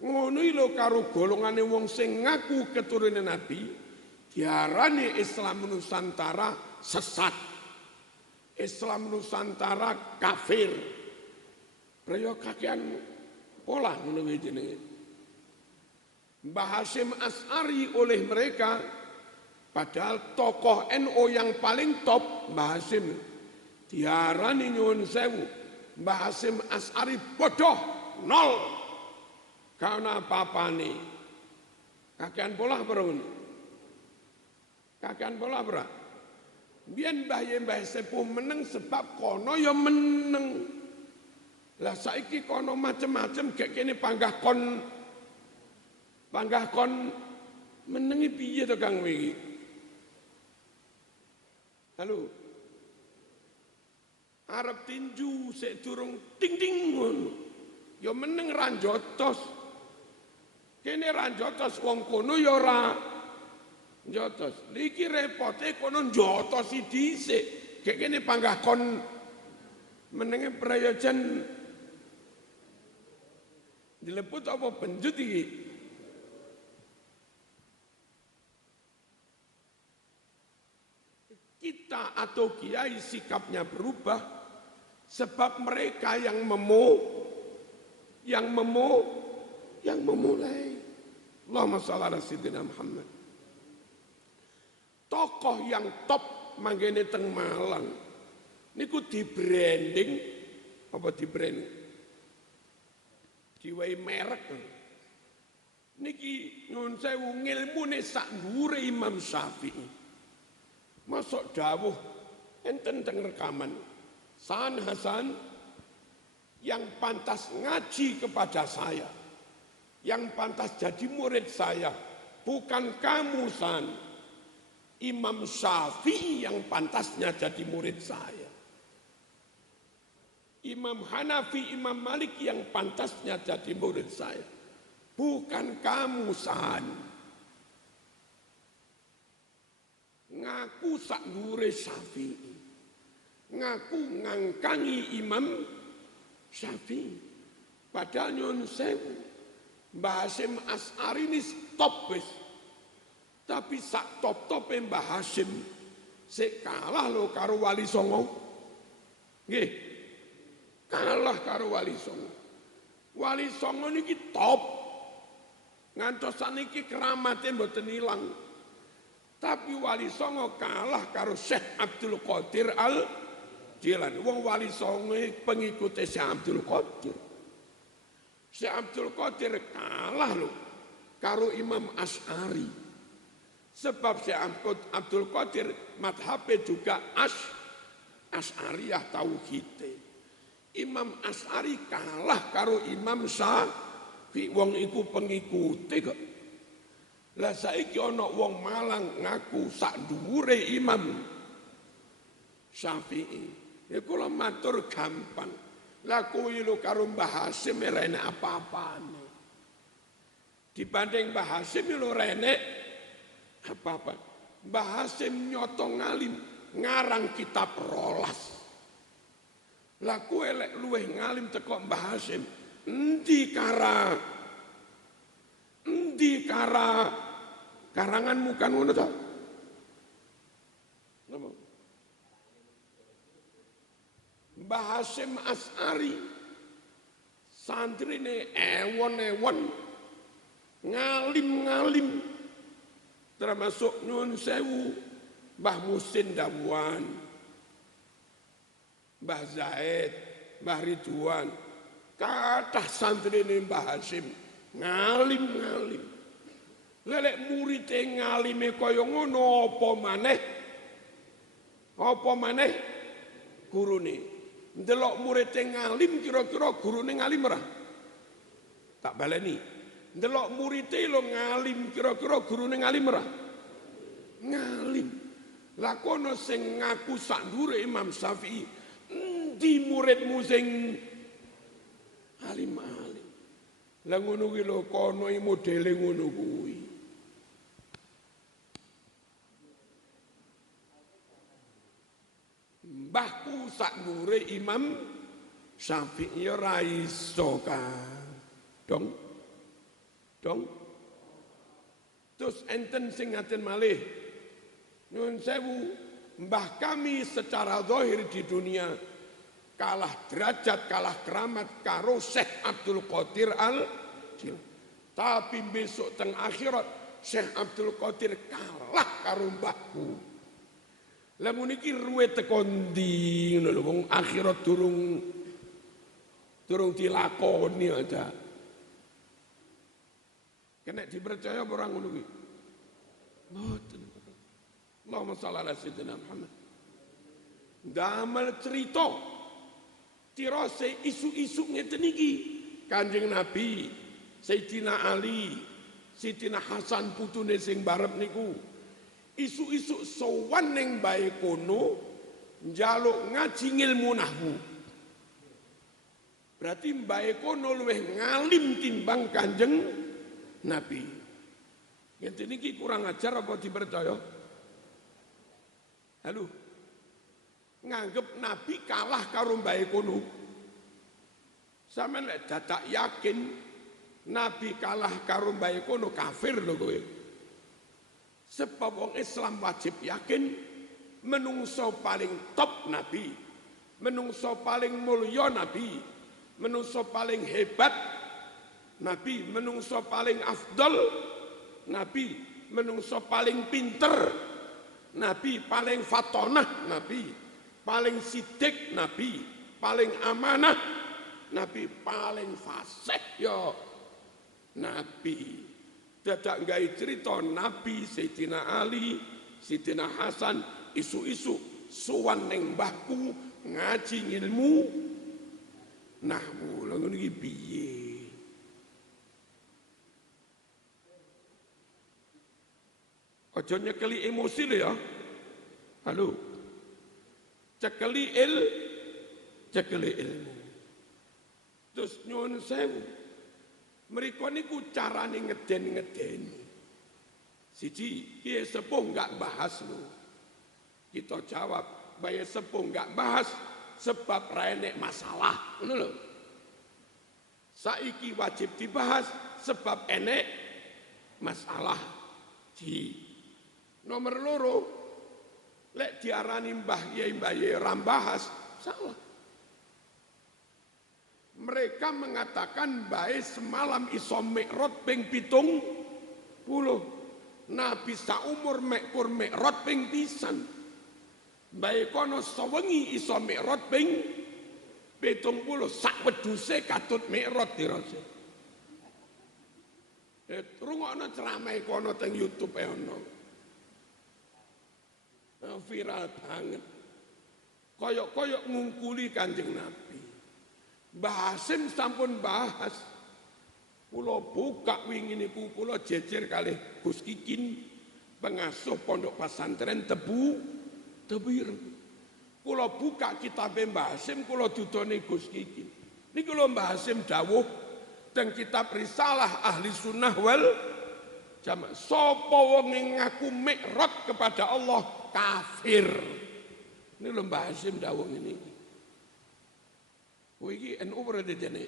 Ngono lho karo golongane wong sing ngaku keturunan Nabi, diarani Islam Nusantara sesat. Islam Nusantara kafir. Prayo kakean pola ngono wae jenenge. Mbah Hasyim Asy'ari oleh mereka padahal tokoh NU yang paling top Mbah Hasyim diarani nyuwun sewu. Mbah Hasyim Asy'ari bodoh nol. Karena apa nih? Kakean pola berun. Kakean pola berah. Biyen mbah sepuh meneng sebab kono ya meneng. Lah saiki kono macem-macem gek kene panggah kon menengi piye to Kang wingi? Halo. Arep tinju sik durung ting-ting ngono. Ya meneng ra njotos. Kene ra njotos wong kono ya ora njotos. Niki repote kono njotosi dhisik. Gek kene panggah kon menenge prayojan dileput apa benjut iki? Kita atau kiai sikapnya berubah sebab mereka yang memulai. Allahumma shalli ala sayyidina Muhammad. Tokoh yang top manggene teng Malang niku di branding apa di branding? Diwai merek. Niki nyuwun sewu ngilmune sak dhuwure Imam Syafi'i. Masuk dawuh enten teng rekaman. San Hasan yang pantas ngaji kepada saya, yang pantas jadi murid saya, bukan kamu San. Imam Syafi'i yang pantasnya jadi murid saya. Imam Hanafi, Imam Malik yang pantasnya jadi murid saya, bukan kamu San. Ngaku sak dhuwure Syafi'i, ngaku ngangkangi Imam Syafi'i. Padahal nyuwun sewu, Mbah Hasyim Asy'ari ini top wis. Tapi sak top-tope Mbah Hasyim sik kalah lho karo Wali Songo. Nggih. Kalah karo Wali Songo. Wali Songo niki top. Ngantos saniki keramate mboten ilang. Tapi Wali Songo kalah karo Syekh Abdul Qadir Al-Jilani. Wong Wali Songo pengikute Syekh Abdul Qadir. Syekh Abdul Qadir kalah lho karo Imam Asy'ari. Sebab Syekh Abdul Qadir madhabnya juga Asy'ariyah tauhid. Imam Asy'ari kalah karo Imam Syafi'i wong iku pengikute kok. Lah saiki ana wong Malang ngaku sak dhuwure Imam Syafi'i. Ya kula matur gampang. Lah kuwi lho karo Mbah Hasyim ora enek apa-apane. Dibanding Mbah Hasyim lho ora enek apa-apa. Mbah Hasyim nyoto ngalim ngarang kitab rolas. Lah kowe lek luweh ngalim teko Mbah Hasyim, endi karanganmu kan ngono to? Napa? Mbah Hasyim Asy'ari santrine ewon-ewon ngalim-ngalim termasuk nyuwun sewu Mbah Musin Dawuan, Mbah Zaid, Mbah Ridwan, kathah santrine Mbah Hasyim ngalim-ngalim. Lelek murid ngalime kaya ngono apa maneh gurune. Ndelok murid ngalim kira-kira gurune ngalim ora? Tak baleni. Ndelok murid lo ngalim kira-kira gurune ngalim ora? Ngalim. Lah kono sing ngaku sak ndure Imam Syafi'i, endi muridmu sing alim-alim. Lah ngono kuwi lho kono modele ngono kuwi. Mbahku sak ndure Imam Syafi'i ora iso kan. Dong. Terus enten sing ngaten malih. Nyuwun sewu, mbah kami secara zahir di dunia kalah derajat, kalah keramat karo Syekh Abdul Qadir Al-Jilani. Tapi besok teng akhirat Syekh Abdul Qadir kalah karo mbahku. Lah muniki ruwe teko ndi ngono lho, wong akhirat durung dilakoni aja. Kena dipercaya ora ngono kuwi? Mboten. Allahumma shalli ala sayyidina Muhammad. Damel cerita tirose isu-isu ngeten iki. Kanjeng Nabi, Sayyidina Ali, Sayyidina Hasan putune sing barep niku. Isu-isu sowan ning bae kono njaluk ngaji ngilmu nahwu. Berarti bae kono luwih ngalim timbang Kanjeng Nabi. Ngeten iki kurang ajar apa dipercaya? Halo. Nganggep Nabi kalah karo bae kono. Sampeyan lek dadak yakin Nabi kalah karo bae kono kafir lho kowe. Sebab wong Islam wajib yakin menungso paling top Nabi, menungso paling mulya Nabi, menungso paling hebat Nabi, menungso paling afdol Nabi, menungso paling pinter Nabi, paling fatonah Nabi, paling sidik Nabi, paling amanah Nabi, paling fasih ya Nabi. Dadak gawe cerita Nabi Sayyidina Ali, Sayyidina Hasan isu-isu sowan ning mbahku ngaji ilmu nahwu. Lha ngono iki piye? Aja nyekeli emosi lho ya. Halo. Cekeli ilmu. Terus nyuwun sewu. Mereka niku carane ngeden-ngedeni. Siji, kiye sepuh enggak bahas lho. Kita jawab, bae sepuh enggak bahas sebab ra enek masalah, ngono lho. Saiki wajib dibahas sebab enek masalah. Ji. Nomor loro, lek diarani mbah yai ra bahas, salah. Mereka mengatakan bae semalam iso mi'raj ping 70. Nabi saumur mekur mi'raj ping pisan. Bae kono sawengi iso mi'raj ping 70 sak wedhuse katut mi'raj dirose. Rungokno ceramah kono teng YouTube ono. Viral banget. Koyok-koyok ngungkuli Kanjeng Nabi. Mbah Hasyim sampun bahas Kula buka wingi niku kula jejer kalih Gus Kikin pengasuh pondok pesantren Tebir. Kula buka kitab Mbah Hasyim kula dudone Gus Kikin. Niku lho Mbah Hasyim dawuh teng kitab Risalah Ahli Sunnah wal Jamaah. Sapa wong ngaku mikraj kepada Allah kafir. Ini lho Mbah Hasyim dawuh ngene iki. Kowe iki NU berarti jane.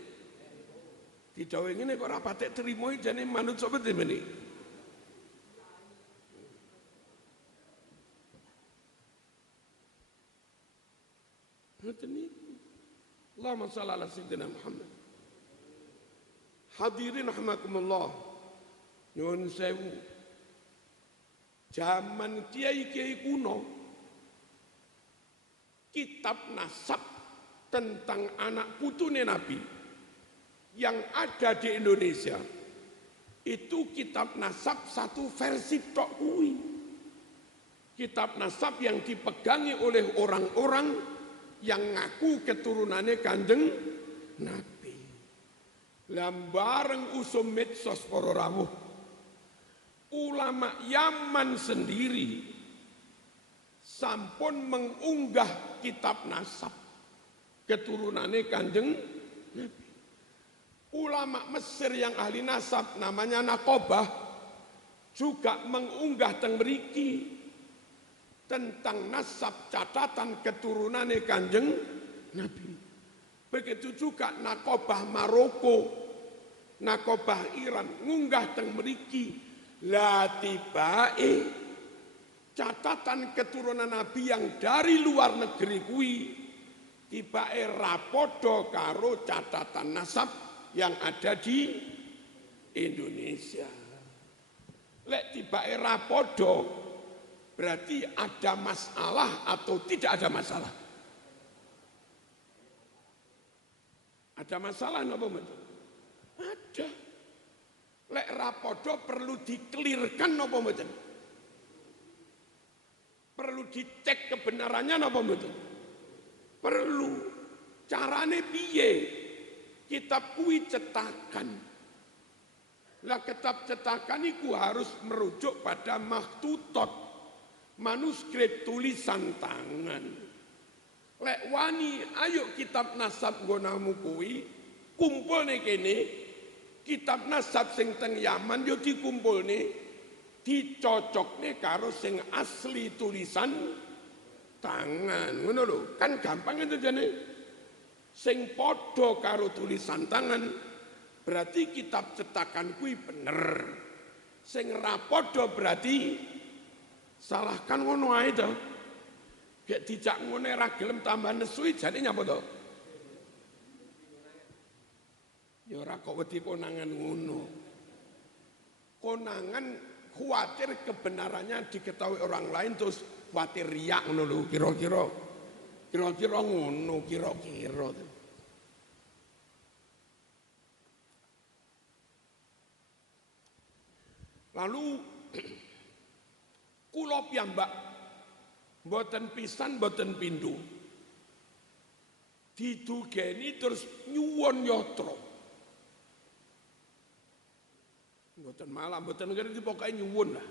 Didhawuhi ngene kok ora patek trimo jane manut sapa demene. Ngoten niku. Allahumma shalli ala sayyidina Muhammad. Hadirin rahimakumullah. Nyuwun sewu. Zaman kiai-kiai kuno kitab nasab tentang anak putune Nabi yang ada di Indonesia itu kitab nasab satu versi tok kuwi. Kitab nasab yang dipegangi oleh orang-orang yang ngaku keturunannya Kanjeng Nabi. Lambareng usum medsos para rawuh. Ulama Yaman sendiri sampun mengunggah kitab nasab keturunannya Kanjeng Nabi. Ulama Mesir yang ahli nasab namanya Naqobah juga mengunggah teng mriki tentang nasab catatan keturunannya Kanjeng Nabi. Begitu juga Naqobah Maroko, Naqobah Iran ngunggah teng mriki la tibae catatan keturunan Nabi yang dari luar negeri kuwi tibae rapodo karo catatan nasab yang ada di Indonesia. Lek tibae rapodo berarti ada masalah atau tidak ada masalah? Ada masalah napa mboten? Ada. Lek rapodo perlu dikelirkan napa mboten? Perlu dicek kebenarannya napa mboten? Perlu. Carane piye? Kitab kuwi cetakan. Lah kitab cetakan iku harus merujuk pada maktutot, manuskrip tulisan tangan. Lek wani ayo kitab nasab nggonamu kuwi kumpulne kene. Kitab nasab sing teng Yaman yo dikumpulne dicocokne karo sing asli tulisan tangan. Ngono lho, kan gampang itu jane. Sing padha karo tulisan tangan berarti kitab cetakan kuwi bener. Sing ra padha berarti salahkan ngono ae to. Gek dijak ngene ra gelem tambah nesu jane nyapa to? Ya ora kok wedi konangan ngono. Konangan khawatir kebenarannya diketahui orang lain terus khawatir riak ngono lho kira-kira. Kira-kira ngono, kira-kira. Lalu kula piyambak mboten pisan mboten pindho. Didugeni terus nyuwun yatra. Mboten malah mboten ngerti pokoke nyuwun lah.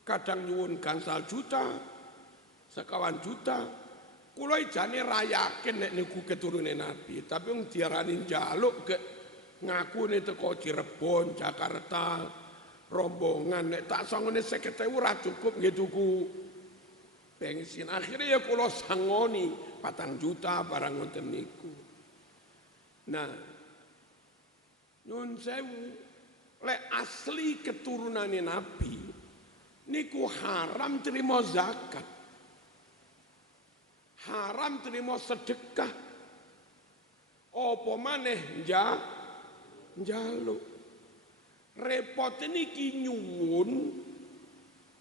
Kadang nyuwun gangsal juta, sekawan juta. Kula jane ra yakin nek niku keturunan Nabi, tapi wong diarani njaluk ke ngakune teko Cirebon, Jakarta, rombongan nek tak sangone 50.000 ora cukup nggih tuku bensin. Akhirnya ya kula sangoni 4 juta barang ngoten niku. Nah, nyun sewu lek asli keturunane Nabi niku haram terima zakat. Haram terima sedekah. Apa maneh njaluk. Repot niki nyuwun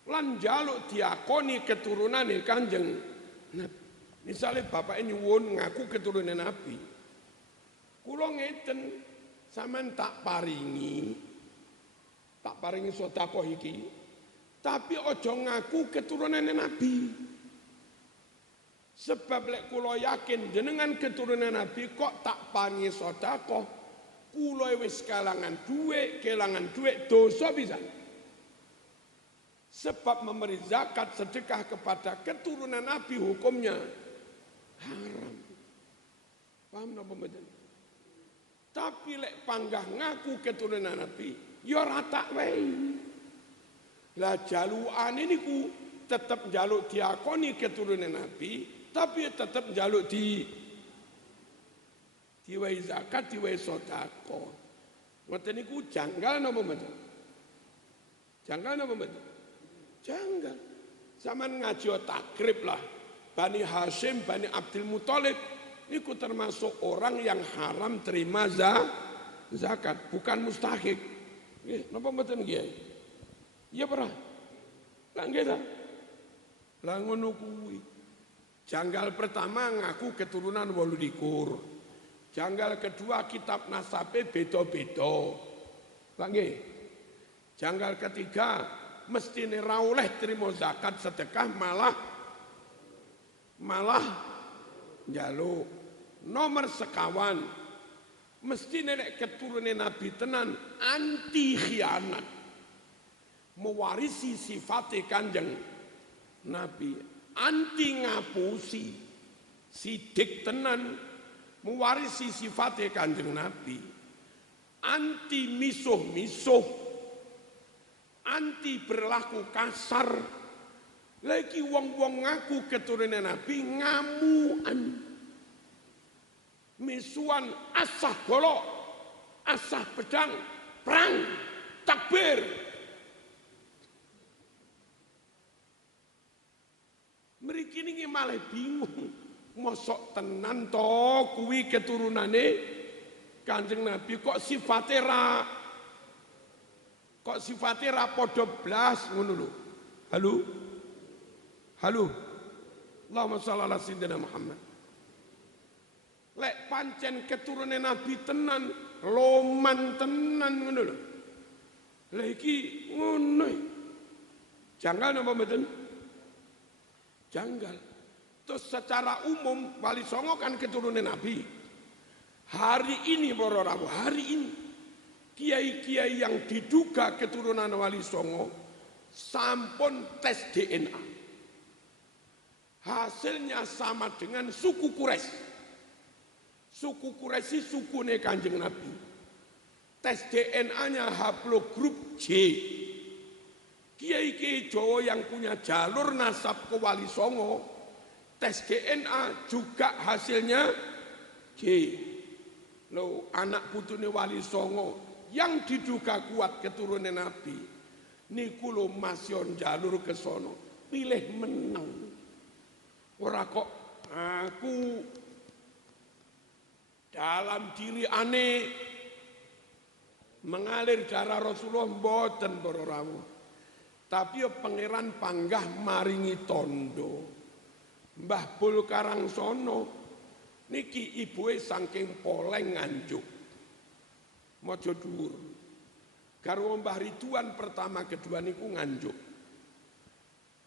lan njaluk diakoni keturunane Kanjeng Nabi. Misale bapak nyuwun ngaku keturunan Nabi. Kula ngeten sampean tak paringi sedekah iki. Tapi aja ngaku keturunan Nabi. Sebab lek kula yakin jenengan keturunan Nabi kok tak paringi sedekah kula wis kelangan duit dosa bisa. Sebab memberi zakat sedekah kepada keturunan Nabi hukumnya haram. Paham napa mboten? Tapi lek panggah ngaku keturunan Nabi, ya rata wae. Lah jalukane niku tetep njaluk diakoni keturunan Nabi, tapi tetep njaluk diwai zakat, diwai sedekah. Ngoten niku janggal napa mboten? Janggal napa mboten? Janggal. Zaman ngaji takrib lah. Bani Hashim, Bani Abdul Muthalib niku termasuk orang yang haram terima zakat, bukan mustahik. Nggih, napa mboten Kiai? Iya pernah. Lah nggih ta? Lah ngono kuwi. Janggal pertama ngaku keturunan 28. Janggal kedua kitab nasabe beda-beda. Lah nggih. Janggal ketiga mestine ra oleh trimo zakat sedekah malah njaluk. Nomor sekawan mestine nek keturunan Nabi tenan anti khianat. Mewarisi sifate Kanjeng Nabi, anti ngapusi, sidik tenan mewarisi sifate Kanjeng Nabi, anti misuh-misuh, anti berlaku kasar. Lagi wong-wong ngaku keturunan Nabi ngamuan, misuan, asah golok, asah pedang, perang, takbir. Mriki niki malah bingung, mosok tenan to kuwi keturunane Kanjeng Nabi kok sifate ra padha blas ngono lho. Halo. Allahumma shalli ala sayyidina Muhammad. Lek pancen keturunan Nabi tenan, loman tenan ngono lho. Lah iki ngono. Janggal napa mboten? Janggal. Terus secara umum Wali Songo kan keturunan Nabi. Hari ini para rawuh, hari ini kiai-kiai yang diduga keturunan Wali Songo sampun tes DNA. Hasilnya sama dengan suku Quraisy. Suku Quraisy sukune Kanjeng Nabi. Tes DNA-nya haplogrup J. Kiai-kiai Jawa yang punya jalur nasab ke Wali Songo, tes DNA juga hasilnya J. Loh, anak putune Wali Songo yang diduga kuat keturunan Nabi, niku lho masih jalur ke sono, pilih menang. Ora kok aku dalam diri aneh mengalir darah Rasulullah mboten para rawuh. Tapi pangeran panggah maringi tondo. Mbah Bul Karangsono niki ibuke saking Poleng Nganjuk. Mojo dhuwur. Garwa Mbah Ridwan pertama kedua niku Nganjuk.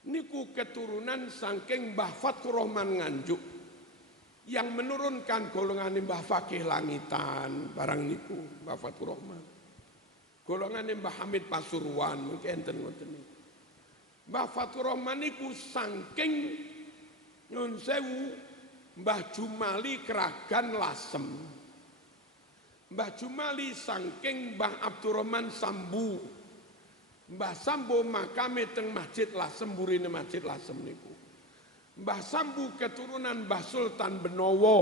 Niku keturunan saking Mbah Fathur Rahman Nganjuk yang menurunkan golongan Mbah Fakih Langitan barang niku Mbah Fathur Rahman. Golongan Mbah Hamid Pasuruan mungkin enten ngoten niku. Mbah Fathur Rahman niku saking nyun sewu Mbah Jumali Keragan Lasem. Mbah Jumali saking Mbah Abdurrahman Sambu. Mbah Sambu makame teng Masjid Lasem, burine Masjid Lasem niku. Mbah Sambu keturunan Mbah Sultan Benowo.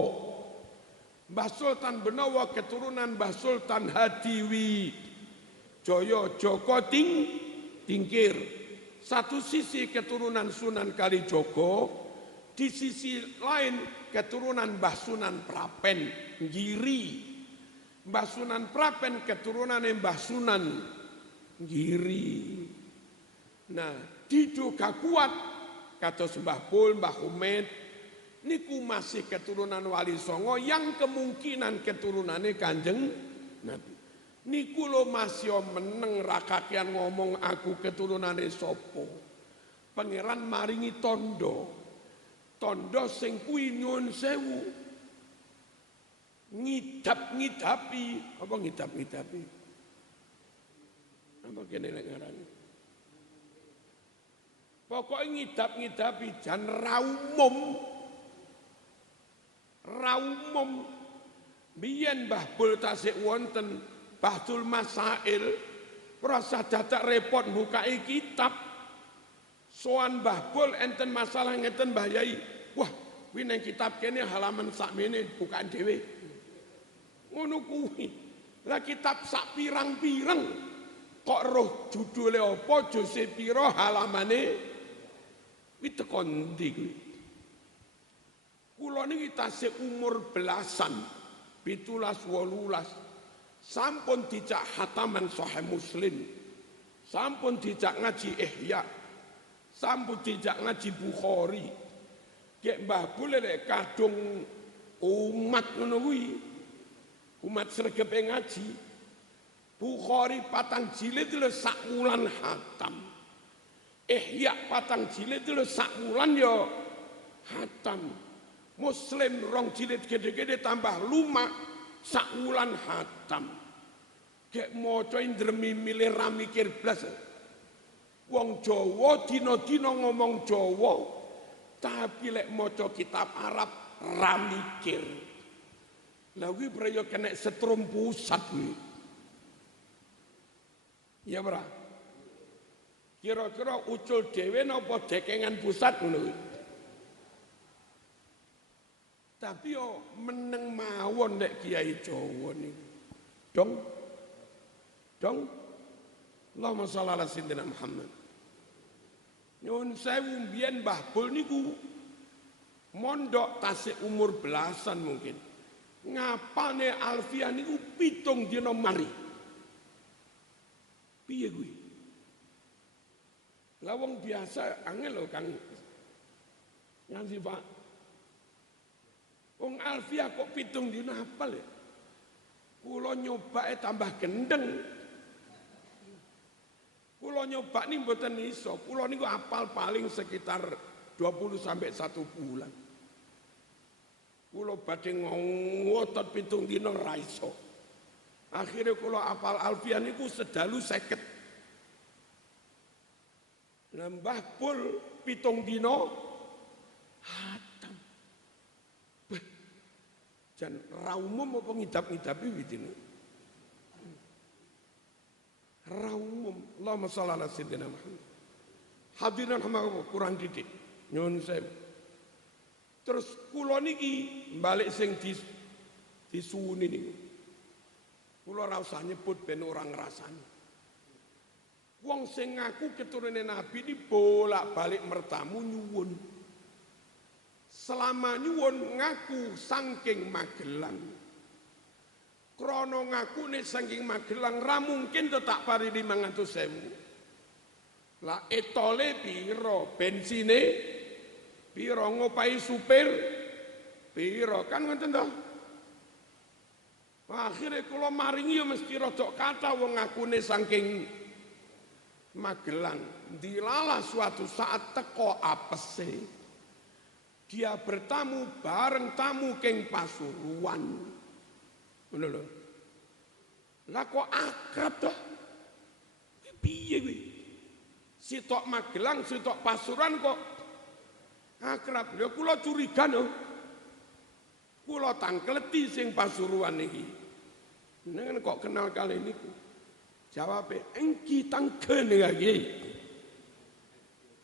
Mbah Sultan Benowo keturunan Mbah Sultan Hadiwi Joyo Joko Tingkir. Satu sisi keturunan Sunan Kalijogo, di sisi lain keturunan Mbah Sunan Prapen Giri. Mbah Sunan Prapen keturunan Mbah Sunan Giri. Nah, diduga kuat kados Mbah Bul, Mbah Humed niku masih keturunan Wali Songo yang kemungkinan keturunannya Kanjeng Nabi. Niku lo masih meneng rakakian ngomong aku keturunane sopo. Pangeran maringi tondo. Tondo sing kuwi nyuwun sewu. ngidap-ngidapi, apa ngidap-ngidapi? Apa kene nek ngarani? Pokoknya ngidap-ngidapi jan raumum. Raumum biyen Mbah Bul tasik wonten Bahdul Masail, rasa dadak repot bukai kitab. Soan Mbah Bul enten masalah ngeten Mbah Yai. Wah, kuwi nang kitab kene halaman sakmene bukaan dhewe. Ngono kuwi. Lah kitab sak pirang-pirang kok roh judule apa, jose pira halamane. Kuwi teko ndi kuwi? Kula niki tasih umur belasan, 17 18. Sampun dijak hataman Sahih Muslim. Sampun dijak ngaji Ihya. Sampun dijak ngaji Bukhari. Kek Mbah Bul nek kadung umat ngono kuwi. Umat sregepe ngaji. Bukhari 4 jilid lho sak wulan hatam. Ihya 4 jilid lho sak wulan ya hatam. Muslim 2 jilid gede-gede tambah lumak sak wulan hatam. Kek maca indremi milih ra mikir blas. Wong Jawa dina-dina ngomong Jawa, tapi lek maca kitab Arab ra mikir. Lah kuwi praya kena setrum pusat kuwi. Ya ora? Kira-kira ucul dhewe napa dekengan pusat ngono kuwi. Tapi yo meneng mawon nek Kiai Jawa niku. Dong. Allahumma shalli ala sayyidina Muhammad. Nyuwun sewu mbiyen Mbah Bul niku mondok tasik umur belasan mungkin. Ngapane Alfiah niku 7 dina mari. Piye kuwi? Lah wong biasa angel lho Kang. Nganti Pak. Wong Alfiah kok 7 dina hafal ya? Kula nyobake tambah gendeng. Kula nyoba nih mboten iso. Kula niku hafal paling sekitar 20 sampai 1 bulan. Kula badhe ngotot 7 dina ra iso. Akhire kula hafal Alfiah niku sedalu 50. Mbah Bul 7 dina hatam. Jan ra umum apa ngidap-ngidapi widine. Ra umum. Allahumma shalli ala sayyidina Muhammad. Hadirin rahmatullah kurang didik. Nyuwun sewu. Terus kula niki balik sing disuwuni niku. Kula ora usah nyebut ben ora ngrasani. Wong sing ngaku keturunan Nabi ini bolak-balik mertamu nyuwun. Selama nyuwun ngaku saking Magelang. Krono ngaku nih saking Magelang ra mungkin tak pari 500.000. Lah etole piro, bensine piro, ngopai supir piro, kan ngoten to. Akhire kula maringi ya mesti rada kata wong ngakune saking Magelang. Dilala suatu saat teko apese. Dia bertamu bareng tamu keng Pasuruan. Ngono lho. Lah kok akrab toh? Piye kuwi? Sitok Magelang, sitok Pasuruan kok akrab. Lha kula curiga lho. Kula tangkleti sing Pasuruan iki. Jenengan kok kenal kali niku? Jawabe, engki tangken nggih.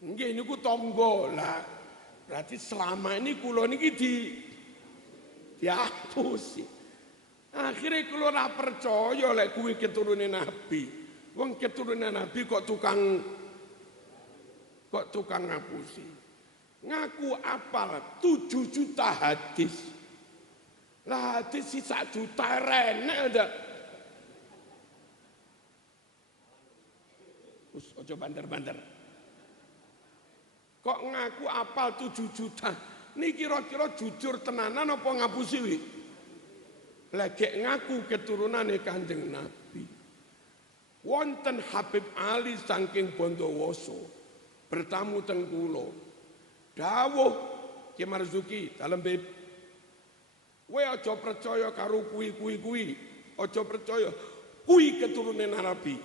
Nggih niku tangga lah. Berarti selama ini kula niki dihapusi. Akhirnya kula ora percaya lek kuwi keturunan Nabi. Wong keturunan Nabi kok tukang ngapusi. Ngaku apal 7 juta hadis. Lah hadis si 1 juta renek ndak. Ojo banter-banter. Kok ngaku apal 7 juta. Ini kira-kira jujur tenanan apa ngapusi wi? Lagi ngaku keturunane Kanjeng Nabi. Wonten Habib Ali saking Bondowoso bertamu teng kula. Dawuh Ki Marzuki dalam bib Kowe aja percaya karo kuwi. Aja percaya kuwi keturunan Nabi.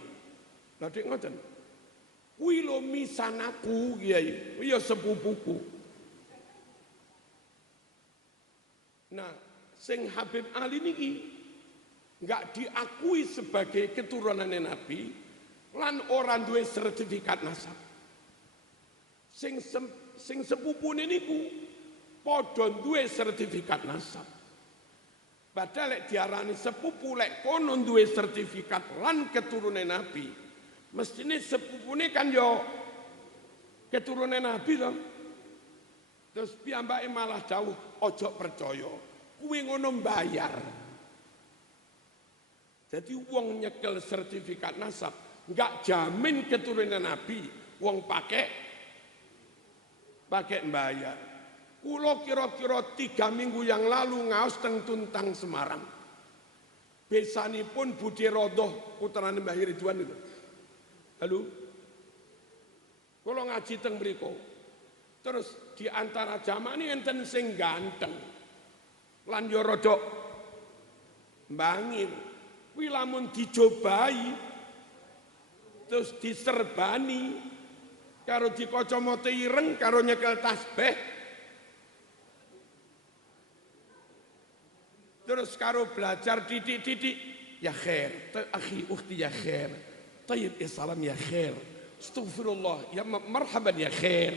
Lah Dik ngoten. Kuwi lho misanaku Kiai, ya sepupuku. Nah, sing Habib Ali niki enggak diakui sebagai keturunan Nabi lan ora duwe sertifikat nasab. Sing sepupune niku padha duwe sertifikat nasab. Padahal lek diarani sepupu lek kono duwe sertifikat lan keturunan Nabi, mestine sepupune kan yo keturunan Nabi to. Terus piyambake malah dawuh ojo percaya, kuwi ngono mbayar. Jadi wong nyekel sertifikat nasab enggak jamin keturunan Nabi, wong pakai mbayar. Kulo kira-kira 3 minggu yang lalu ngaos teng Tuntang Semarang. Besanipun Budi Rodoh putrane Mbah Ridwan itu. Halo. Kulo ngaji teng mriku. Terus di antara jamaah ini enten sing ganteng. Lan yo rada mbangir. Kuwi lamun dicobai terus diserbani karo dikacamata ireng karo nyekel tasbih. Terus karo belajar didik-didik, ya khair, akhi ukhti ya khair, tayyib ya salam ya khair, astagfirullah, ya marhaban ya khair.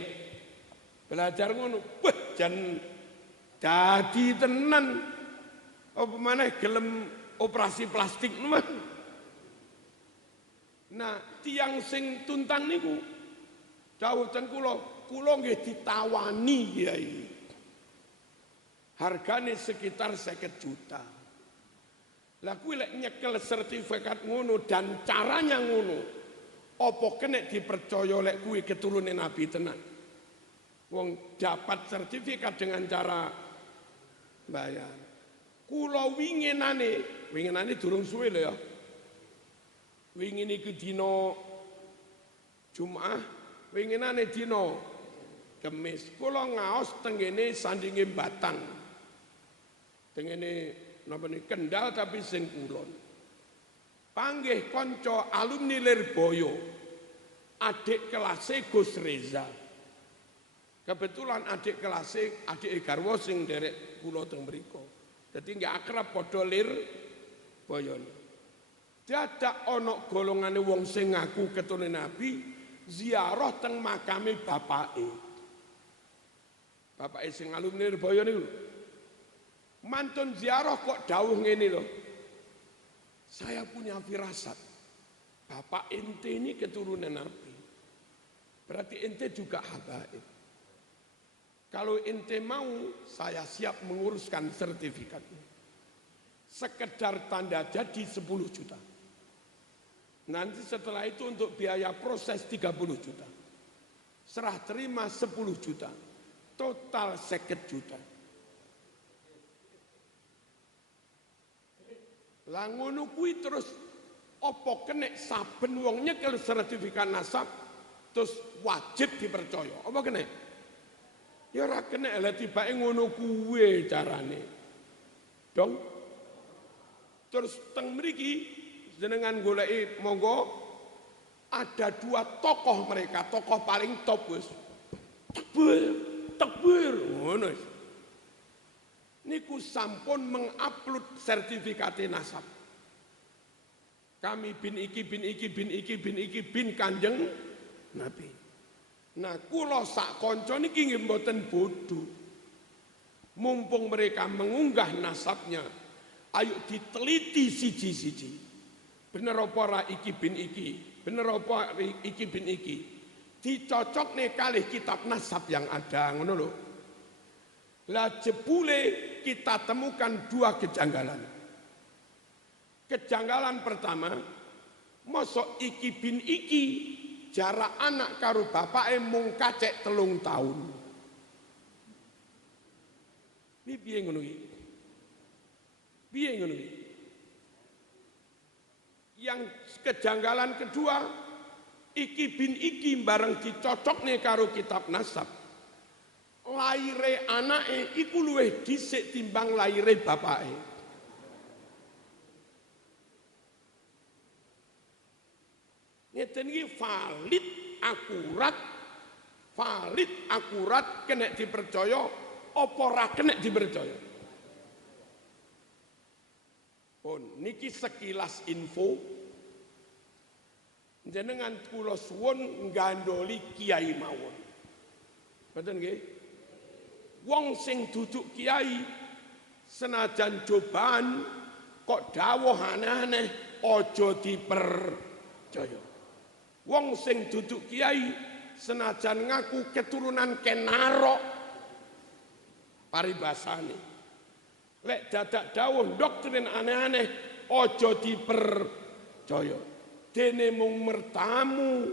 Belajar ngono, wah jan dadi tenan. Apa maneh gelem operasi plastik mah. Nah, tiang sing Tuntang niku dawuh teng kula nggih ditawani Kiai. Harganya sekitar 50 juta. Lah kuwi lek nyekel sertifikat ngono dan caranya ngono, apa kena dipercaya lek kuwi keturunan Nabi tenan? Wong dapat sertifikat dengan cara bayar. Kula winginane durung suwe lho ya. Wingin iki dina Jumat, winginane dina Kemis. Kula ngaos tenggene sandinge Batang. Tengene napa niki Kendal tapi sing kulon. Panggih kanca alumni Lirboyo. Adik kelase Gus Reza. Kebetulan adik kelase adik garwa sing derek kula teng mriku. Dadi nggak akrab padha Lirboyo. Dadak ana golongane wong sing ngaku keturunan Nabi ziarah teng makame bapake. Bapake sing alumni Lirboyo niku. Mantun ziarah kok dawuh ngene lho. Saya punya firasat. Bapak ente ini keturunan Nabi. Berarti ente juga habaib. Kalau ente mau, saya siap menguruskan sertifikatnya. Sekedar tanda jadi 10 juta. Nanti setelah itu untuk biaya proses 30 juta. Serah terima 10 juta. Total 50 juta. Lah ngono kuwi terus apa kena saben wong nyekel sertifikat nasab terus wajib dipercaya. Apa kena? Ya ora kena lah tibake ngono kuwi carane. Dong. Terus teng mriki jenengan goleki monggo ada 2 tokoh mereka, tokoh paling top wis. Takbir, ngono. Niku sampun mengupload sertifikat nasab. Kami bin iki Kanjeng Nabi. Nah, kula sak kanca niki nggih mboten bodho. Mumpung mereka mengunggah nasabnya, ayo diteliti siji-siji. Bener apa ora iki bin iki? Bener apa iki bin iki? Dicocokne kalih kitab nasab yang ada, ngono lho. Lah jebule kita temukan 2 kejanggalan. Kejanggalan pertama, mosok iki bin iki jarak anak karo bapake mung kacek 3 tahun. Piye ngono iki? Piye ngono iki? Yang kejanggalan kedua, iki bin iki bareng dicocokne karo kitab nasab. laire anake iku luwih dhisik timbang laire bapake. Ngeten iki valid akurat kena dipercaya apa ora kena dipercaya. Pun niki sekilas info jenengan kula suwun nggandoli kiai mawon. Betul nggih? Wong sing duduk kiai senajan cobaan kok dawuh aneh-aneh aja dipercaya. Wong sing duduk kiai senajan ngaku keturunan kenarok paribasane. Lek dadak dawuh doktrin aneh-aneh aja dipercaya. Dene mung mertamu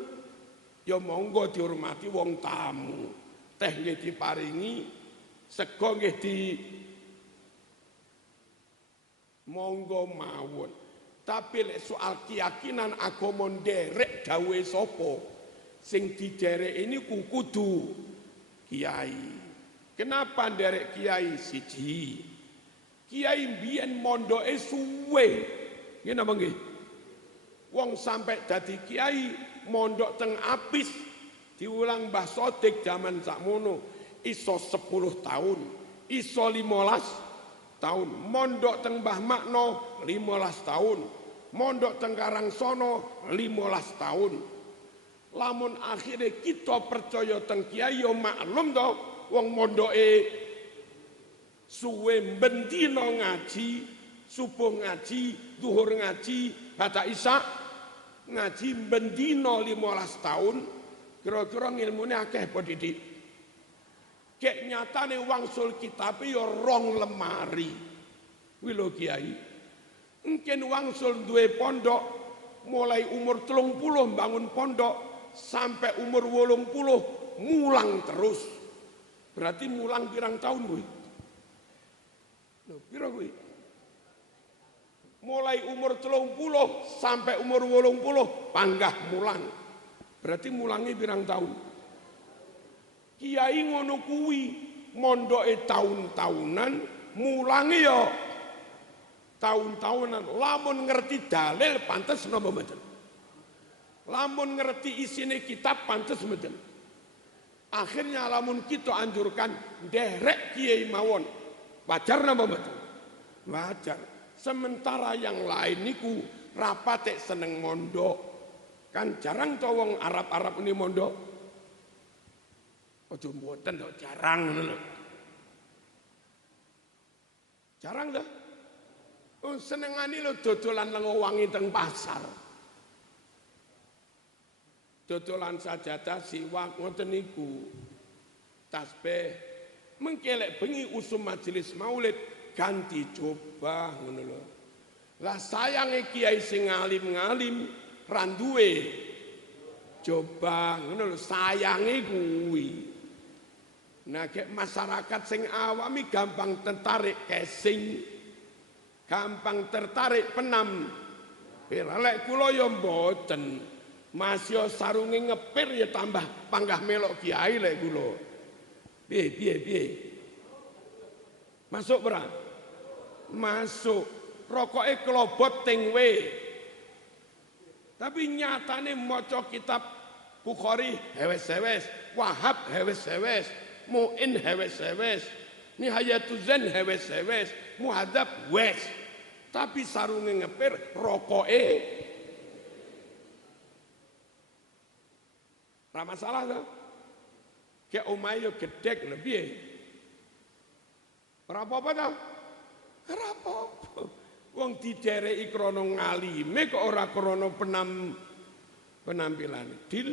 ya monggo dihormati wong tamu. Teh nggih diparingi, sego nggih di monggo mawon. Tapi lek soal keyakinan agama nderek dawuhe sapa? Sing diderek ini kudu kiai. Kenapa nderek kiai? Siji, kiai mbiyen mondoke suwe. Nggih napa nggih? Wong sampai dadi kiai mondok teng Apis diulang Mbah Sodik zaman sakmono iso 10 tahun, iso 15 tahun. Mondok teng Mbah Makno 15 tahun, mondok teng Karangsono 15 tahun. Lamun akhirnya kita percaya teng kiai yo maklum to wong mondoke suwe bendino ngaji, subuh ngaji, zuhur ngaji, baca isya ngaji bendino 15 tahun. Kira-kira ngilmune akeh apa didik? Kek nyatane wangsul kitab yo 2 lemari. Kuwi lho kiai. Mungkin wangsul duwe pondok mulai umur 30 bangun pondok sampai umur 80 mulang terus. Berarti mulang pirang tahun kuwi? Lho, pira kuwi? Mulai umur 30 sampai umur 80 panggah mulang. Berarti mulangi pirang tahun? Kiai ngono kuwi mondoke tahun-tahunan, mulangi ya tahun-tahunan. Lamun ngerti dalil pantes napa mboten? Lamun ngerti isine kitab pantes mboten? Akhirnya lamun kita anjurkan nderek kiai mawon. Wajar napa mboten? Wajar. Sementara yang lain niku rapate seneng mondok. Kan jarang to wong Arab-Arab ini mondok. Aja mboten to jarang ngono. Jarang to. Oh senengane lho dodolan lengo wangi teng pasar. Dodolan sajadah siwak ngoten niku. Tasbih mengkelek bengi usum majelis maulid ganti coba ngono lho. Lah sayange kiai sing ngalim-ngalim randuwe coba ngono lho sayange kuwi. Nah kayak masyarakat sing awami gampang tertarik casing, gampang tertarik penam. Lek kula ya mboten. Masya sarunge ngepir ya tambah panggah melok kiai lek kula. Piye. Masuk berang? Masuk. Rokoke kelobot tengwe. Tapi nyatane maca kitab Bukhari hewes-hewes, Wahab hewes-hewes, Mu'in hewes-hewes, Nihayatuzan hewes-hewes, Muhadzab wes. Tapi sarunge ngepir rokoke ra masalah to. Kayak omahe yo gedhek lho piye? Ora apa-apa to? Ora apa-apa. Wong didereki krana ngalime kok ora krana penampilan. Dil.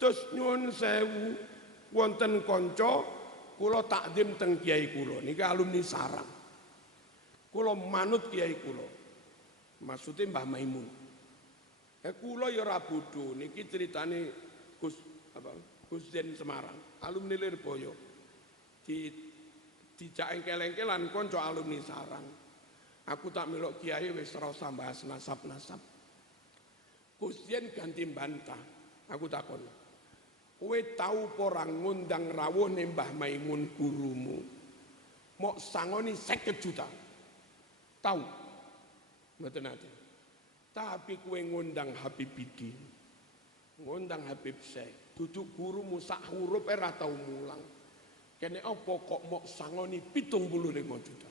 Terus nyuwun sewu wonten kanca kula takdim teng kiai kula niki alumni sarang. Kula manut kiai kula. Maksude Mbah Maimun. Kula ya ora bodho niki critane Gus Den Semarang, alumni Lirboyo. Dijak engkel-engkelan kanca alumni sarang. Aku tak melok kiai wis ora usah bahas nasab-nasab. Gus Den ganti bantah. Aku takon. Kowe tau apa ora ngundang rawuhne Mbah Maimun gurumu? Mok sangoni 50 juta. Tahu? Mboten ate. Tapi kowe ngundang Habibidin. Ngundang Habib Syekh, duduk gurumu sak huruf ora tau mulang. Kene apa kok mok sangoni 75 juta.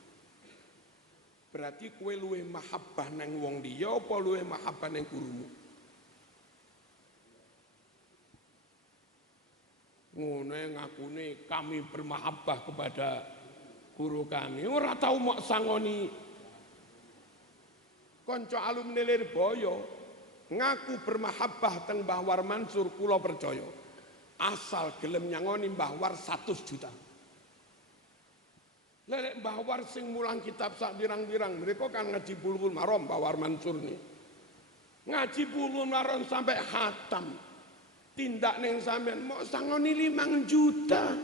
Berarti kowe luwih mahabbah nang wong liya apa luwih mahabbah nang gurumu? Ngono ngakune kami bermahabbah kepada guru kami. Ora tau mok sangoni. Kanca alumni Lirboyo ngaku bermahabbah teng Mbah War Mansur, kula percaya. Asal gelem nyangoni Mbah War 100 juta. Lek Mbah War sing mulang kitab sak birang-birang, mereka kan ngaji Bulughul Maram Mbah War Mansur nih. Ngaji Bulughul Maram sampai khatam. Tindak neng sampean mau sangoni 5 juta.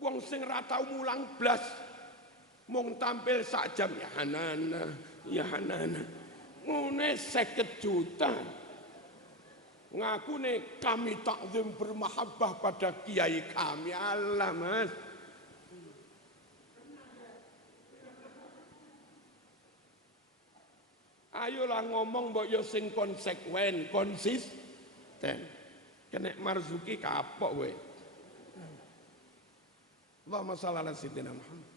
Wong sing ra tau mulang blas mung tampil sak jam ya Hanana, ya Hanana. Ngene 50 juta. Ngakune kami takzim bermahabbah pada kiai kami. Allah Mas. Ayolah ngomong mbok yo sing konsekuen, konsisten. Kena Marzuki kapok kowe. Allahumma shalli ala sayyidina Muhammad.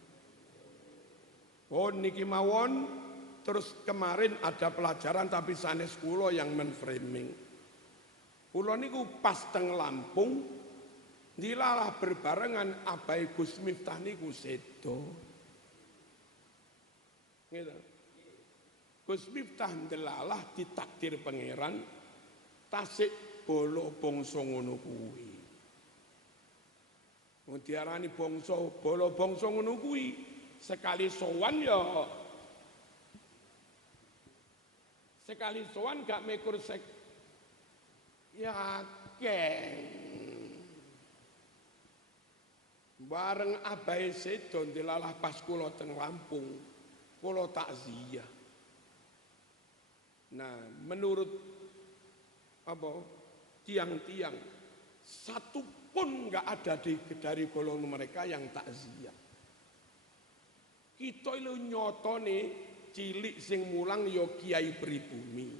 Oh niki mawon, terus kemarin ada pelajaran tapi sanes kula yang menframing. Kula niku pas teng Lampung dilalah berbarengan abai Gus Miftah niku sedo. Gitu. Gus Miftah ndelalah ditakdir pangeran tasik bolo bangsa ngono kuwi. Wong diarani bangsa bolo bangsa ngono kuwi sekali sowan gak mekur sek ya keng. Bareng abahe sedo ndelalah pas kula teng Lampung, kula takziah. Nah, menurut tiang-tiang satu pun nggak ada dari golongan mereka yang takziah. Kita itu nyotone cilik sing mulang yo kiai pribumi.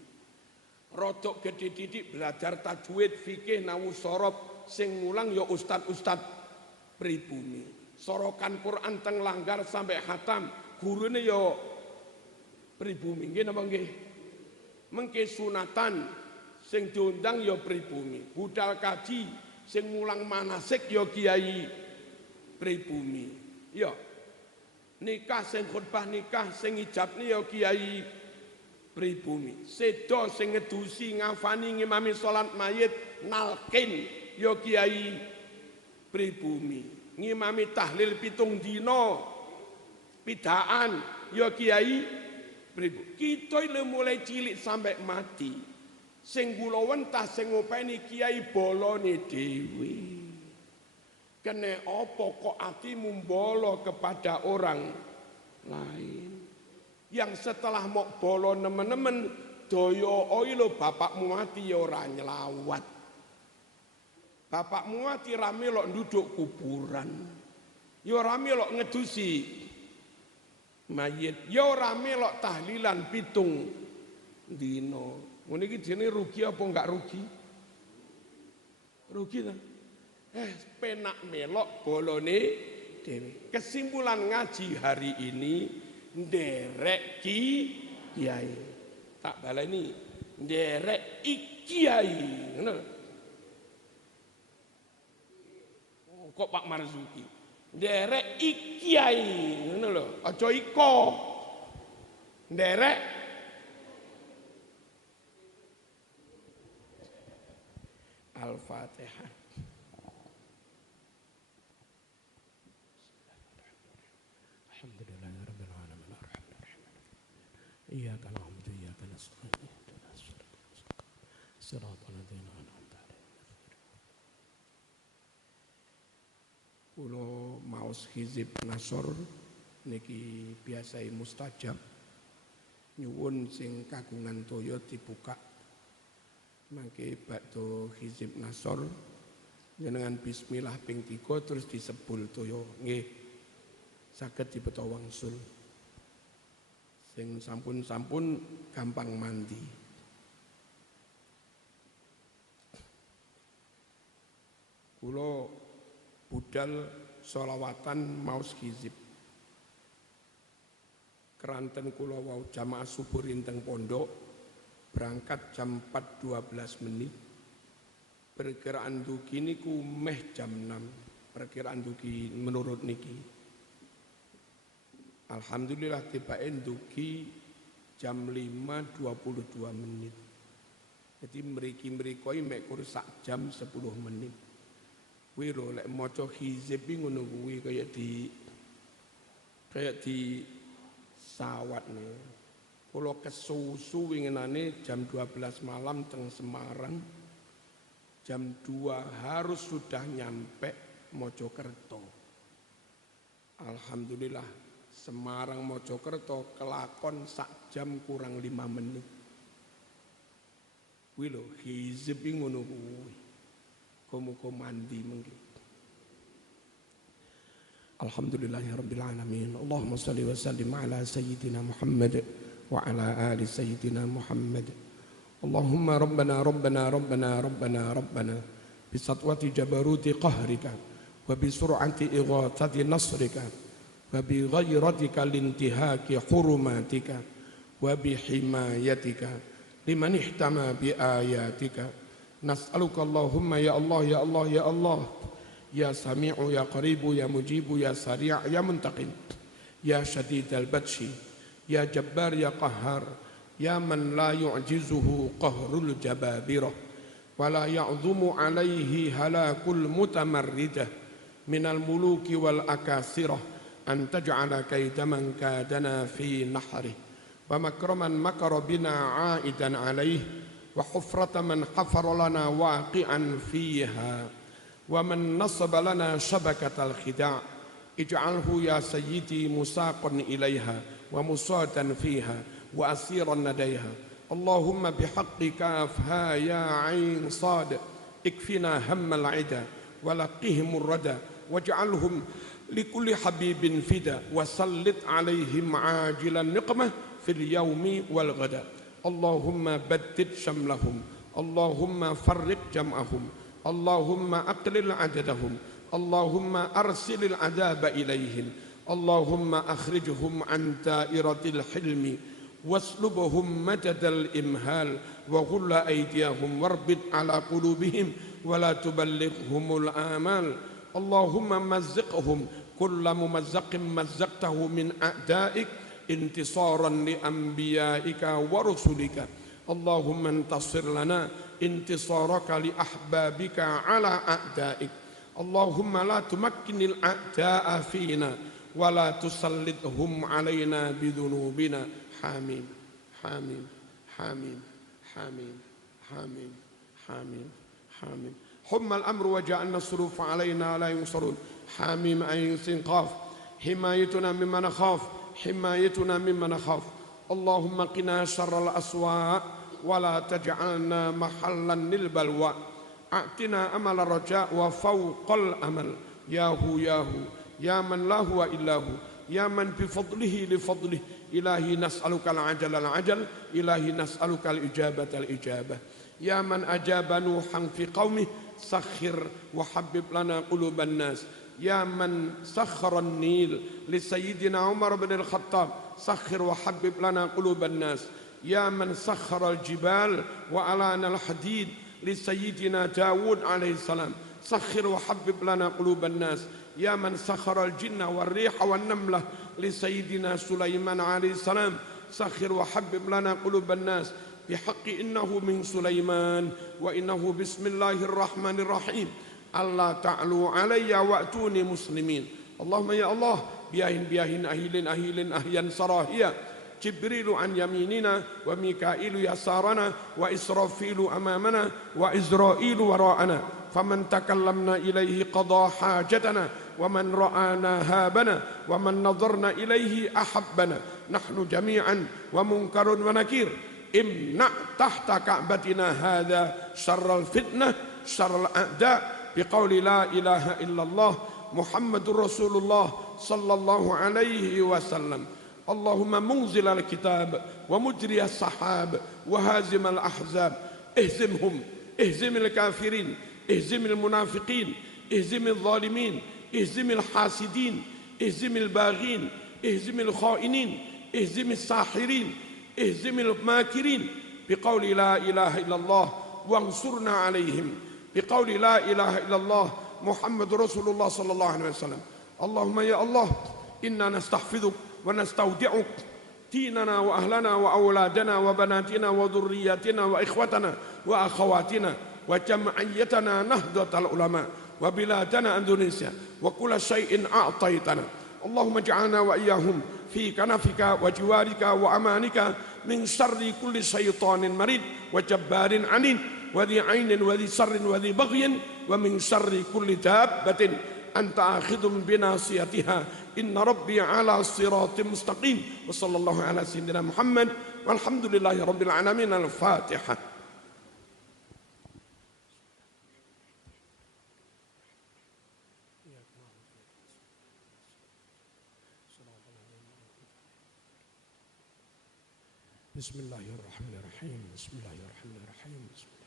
Rodok gede didik belajar tajwid, fikih, nawu sorob sing mulang yo ustad pribumi. Sorokan Quran teng langgar sampai khatam, gurune yo pribumi. Nggih napa nggih? Mengke sunatan sing diundang ya pribumi, budal kaji sing mulang manasik ya kiai pribumi. Ya. Nikah sing khutbah nikah sing ijabne ya kiai pribumi. Sedo sing ngedusi ngafani ngimami salat mayit nalkin ya kiai pribumi. Ngimami tahlil 7 dina pidaan ya kiai pribumi. Kita ini mulai cilik sampai mati. Sing kula wentah sing ngopeni kiai bolone dhewe. Kene apa kok atimu bolo kepada orang lain? Yang setelah mok bolo nemen-nemen doyo lho bapakmu mati ya ora nyelawat. Bapakmu mati ra melok nduduk kuburan. Ya ora melok ngedusi mayit, ya ora melok tahlilan 7 dina. Ngene iki jenenge rugi apa enggak rugi? Rugi ta? Penak melok bolone dhewe. Kesimpulan ngaji hari ini nderek kiai. Tak baleni nderek kiai. Ngono. Kok Pak Marzuki nderek kiai ngono lho, aja iko. Nderek Al-Fatihah. Alhamdulillahirabbil alamin arrahmanirrahim. Iyyaka na'budu wa iyyaka nasta'in. Shiratal ladzina an'amta 'alaihim. Kula maos hizib nasor niki biasai mustajab nyuwun sing kagungan toya dibuka mangke bakdo hizib nasor jenengan bismillah ping 3 terus disebul toya nggih saged dipeta wangsul sing sampun-sampun gampang mandi kula budal sholawatan maos hizib keranten kula wau jamaah subuh rinteng pondok berangkat jam 4.12 menit. Perkiraan duki niku meh jam 6. Perkiraan duki menurut niki. Alhamdulillah tibake duki jam 5.22 menit. Jadi mriki-mriko mek kur sak jam 10 menit. Kuwi lho lek maca hizib ngono kuwi kaya di sawat nih. Kula kesusu winginane jam 12 malam teng Semarang. Jam 2 harus sudah nyampe Mojokerto. Alhamdulillah Semarang Mojokerto kelakon sak jam kurang 5 menit. Kuwi lho hizib ngono kuwi. Muga mandi mengki. Alhamdulillahirabbil alamin. Allahumma shalli wa sallim ala sayyidina Muhammad وعلى آل سيدنا محمد اللهم ربنا ربنا ربنا ربنا ربنا بسطوة جبروت قهرك وبسرعة إغاثة نصرك وبغيرتك لانتهاك حرماتك وبحمايتك لمن احتمى بآياتك نسألك اللهم يا الله يا الله يا الله يا سميع يا قريب يا مجيب يا سريع يا منتقم يا شديد البطش يا جبار يا قهار يا من لا يعجزه قهر الجبابرة ولا يعظم عليه هلاك المتمردة من الملوك والأكاسرة أن تجعل كيد من كادنا في نحره ومكر من مكر بنا عائدا عليه وحفرة من حفر لنا واقعا فيها ومن نصب لنا شبكة الخداع اجعله يا سيدي مساقا إليها ومصادا فيها وأسيرا لديها اللهم بحق كافها يا عين صاد اكفنا هم العدا ولقهم الردى واجعلهم لكل حبيب فدا وسلط عليهم عاجل النقمة في اليوم والغدا اللهم بدد شملهم اللهم فرق جمعهم اللهم أقلل عددهم اللهم أرسل العذاب إليهم اللهم أخرجهم عن دائرة الحلم واسلبهم مدد الإمهال وغل أيديهم واربط على قلوبهم ولا تبلغهم الآمال اللهم مزقهم كل ممزق مزقته من أعدائك انتصارا لأنبيائك ورسلك اللهم انتصر لنا انتصارك لأحبابك على أعدائك اللهم لا تمكن الأعداء فينا ولا تسلطهم علينا بذنوبنا حامين حامين حامين حامين حامين حامين حامين حم الأمر وجاء النصر فعلينا لا ينصرون حاميم عين سين قاف حمايتنا مما نخاف حمايتنا مما نخاف اللهم قنا شر الأسواء ولا تجعلنا محلا للبلوى أعطنا أمل الرجاء وفوق الأمل ياهو ياهو يا من لا هو إلا هو يا من بفضله لفضله إلهي نسألك العجل العجل إلهي نسألك الإجابة الإجابة يا من أجاب نوحا في قومه سخر وحبب لنا قلوب الناس يا من سخر النيل لسيدنا عمر بن الخطاب سخر وحبب لنا قلوب الناس يا من سخر الجبال وألان الحديد لسيدنا داود عليه السلام سخر وحبب لنا قلوب الناس يا من سخر الجن والريح والنملة لسيدنا سليمان عليه السلام سخر وحبب لنا قلوب الناس بحق إنه من سليمان وإنه بسم الله الرحمن الرحيم ألا تعلوا علي وأتوني مسلمين اللهم يا الله بياهن بياهن أهيلن أهيلن أهيا سراهيا جبريل عن يميننا وميكائيل يسارنا وإسرافيل أمامنا وإزرائيل وراءنا فمن تكلمنا إليه قضى حاجتنا ومن رآنا هابنا ومن نظرنا إليه أحبنا نحن جميعا ومنكر ونكير امنع تحت كعبتنا هذا شر الفتنة شر الأعداء بقول لا إله إلا الله محمد رسول الله صلى الله عليه وسلم. اللهم منزل الكتاب ومجري السحاب وهازم الأحزاب اهزمهم، اهزم الكافرين، اهزم المنافقين، اهزم الظالمين، اهزم الحاسدين، اهزم الباغين، اهزم الخائنين، اهزم الساحرين، اهزم الماكرين بقول لا إله إلا الله وانصرنا عليهم بقول لا إله إلا الله محمد رسول الله صلى الله عليه وسلم. اللهم يا الله إنا نستحفظك ونستودعك ديننا وأهلنا وأولادنا وبناتنا وذرياتنا وإخوتنا وأخواتنا وجمعيتنا نهضة العلماء وبلادنا أندونيسيا وكل شيء أعطيتنا. اللهم اجعلنا وإياهم في كنفك وجوارك وأمانك من شر كل شيطان مريد وجبار عنيد وذي عين وذي شر وذي بغي ومن شر كل دابة أنت آخذ بناصيتها إن ربي على صراط مستقيم. وصلى الله على سيدنا محمد والحمد لله رب العالمين. الفاتحة. بسم الله الرحمن الرحيم. بسم الله الرحمن الرحيم. بسم الله.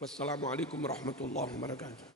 Wassalamualaikum warahmatullahi wabarakatuh.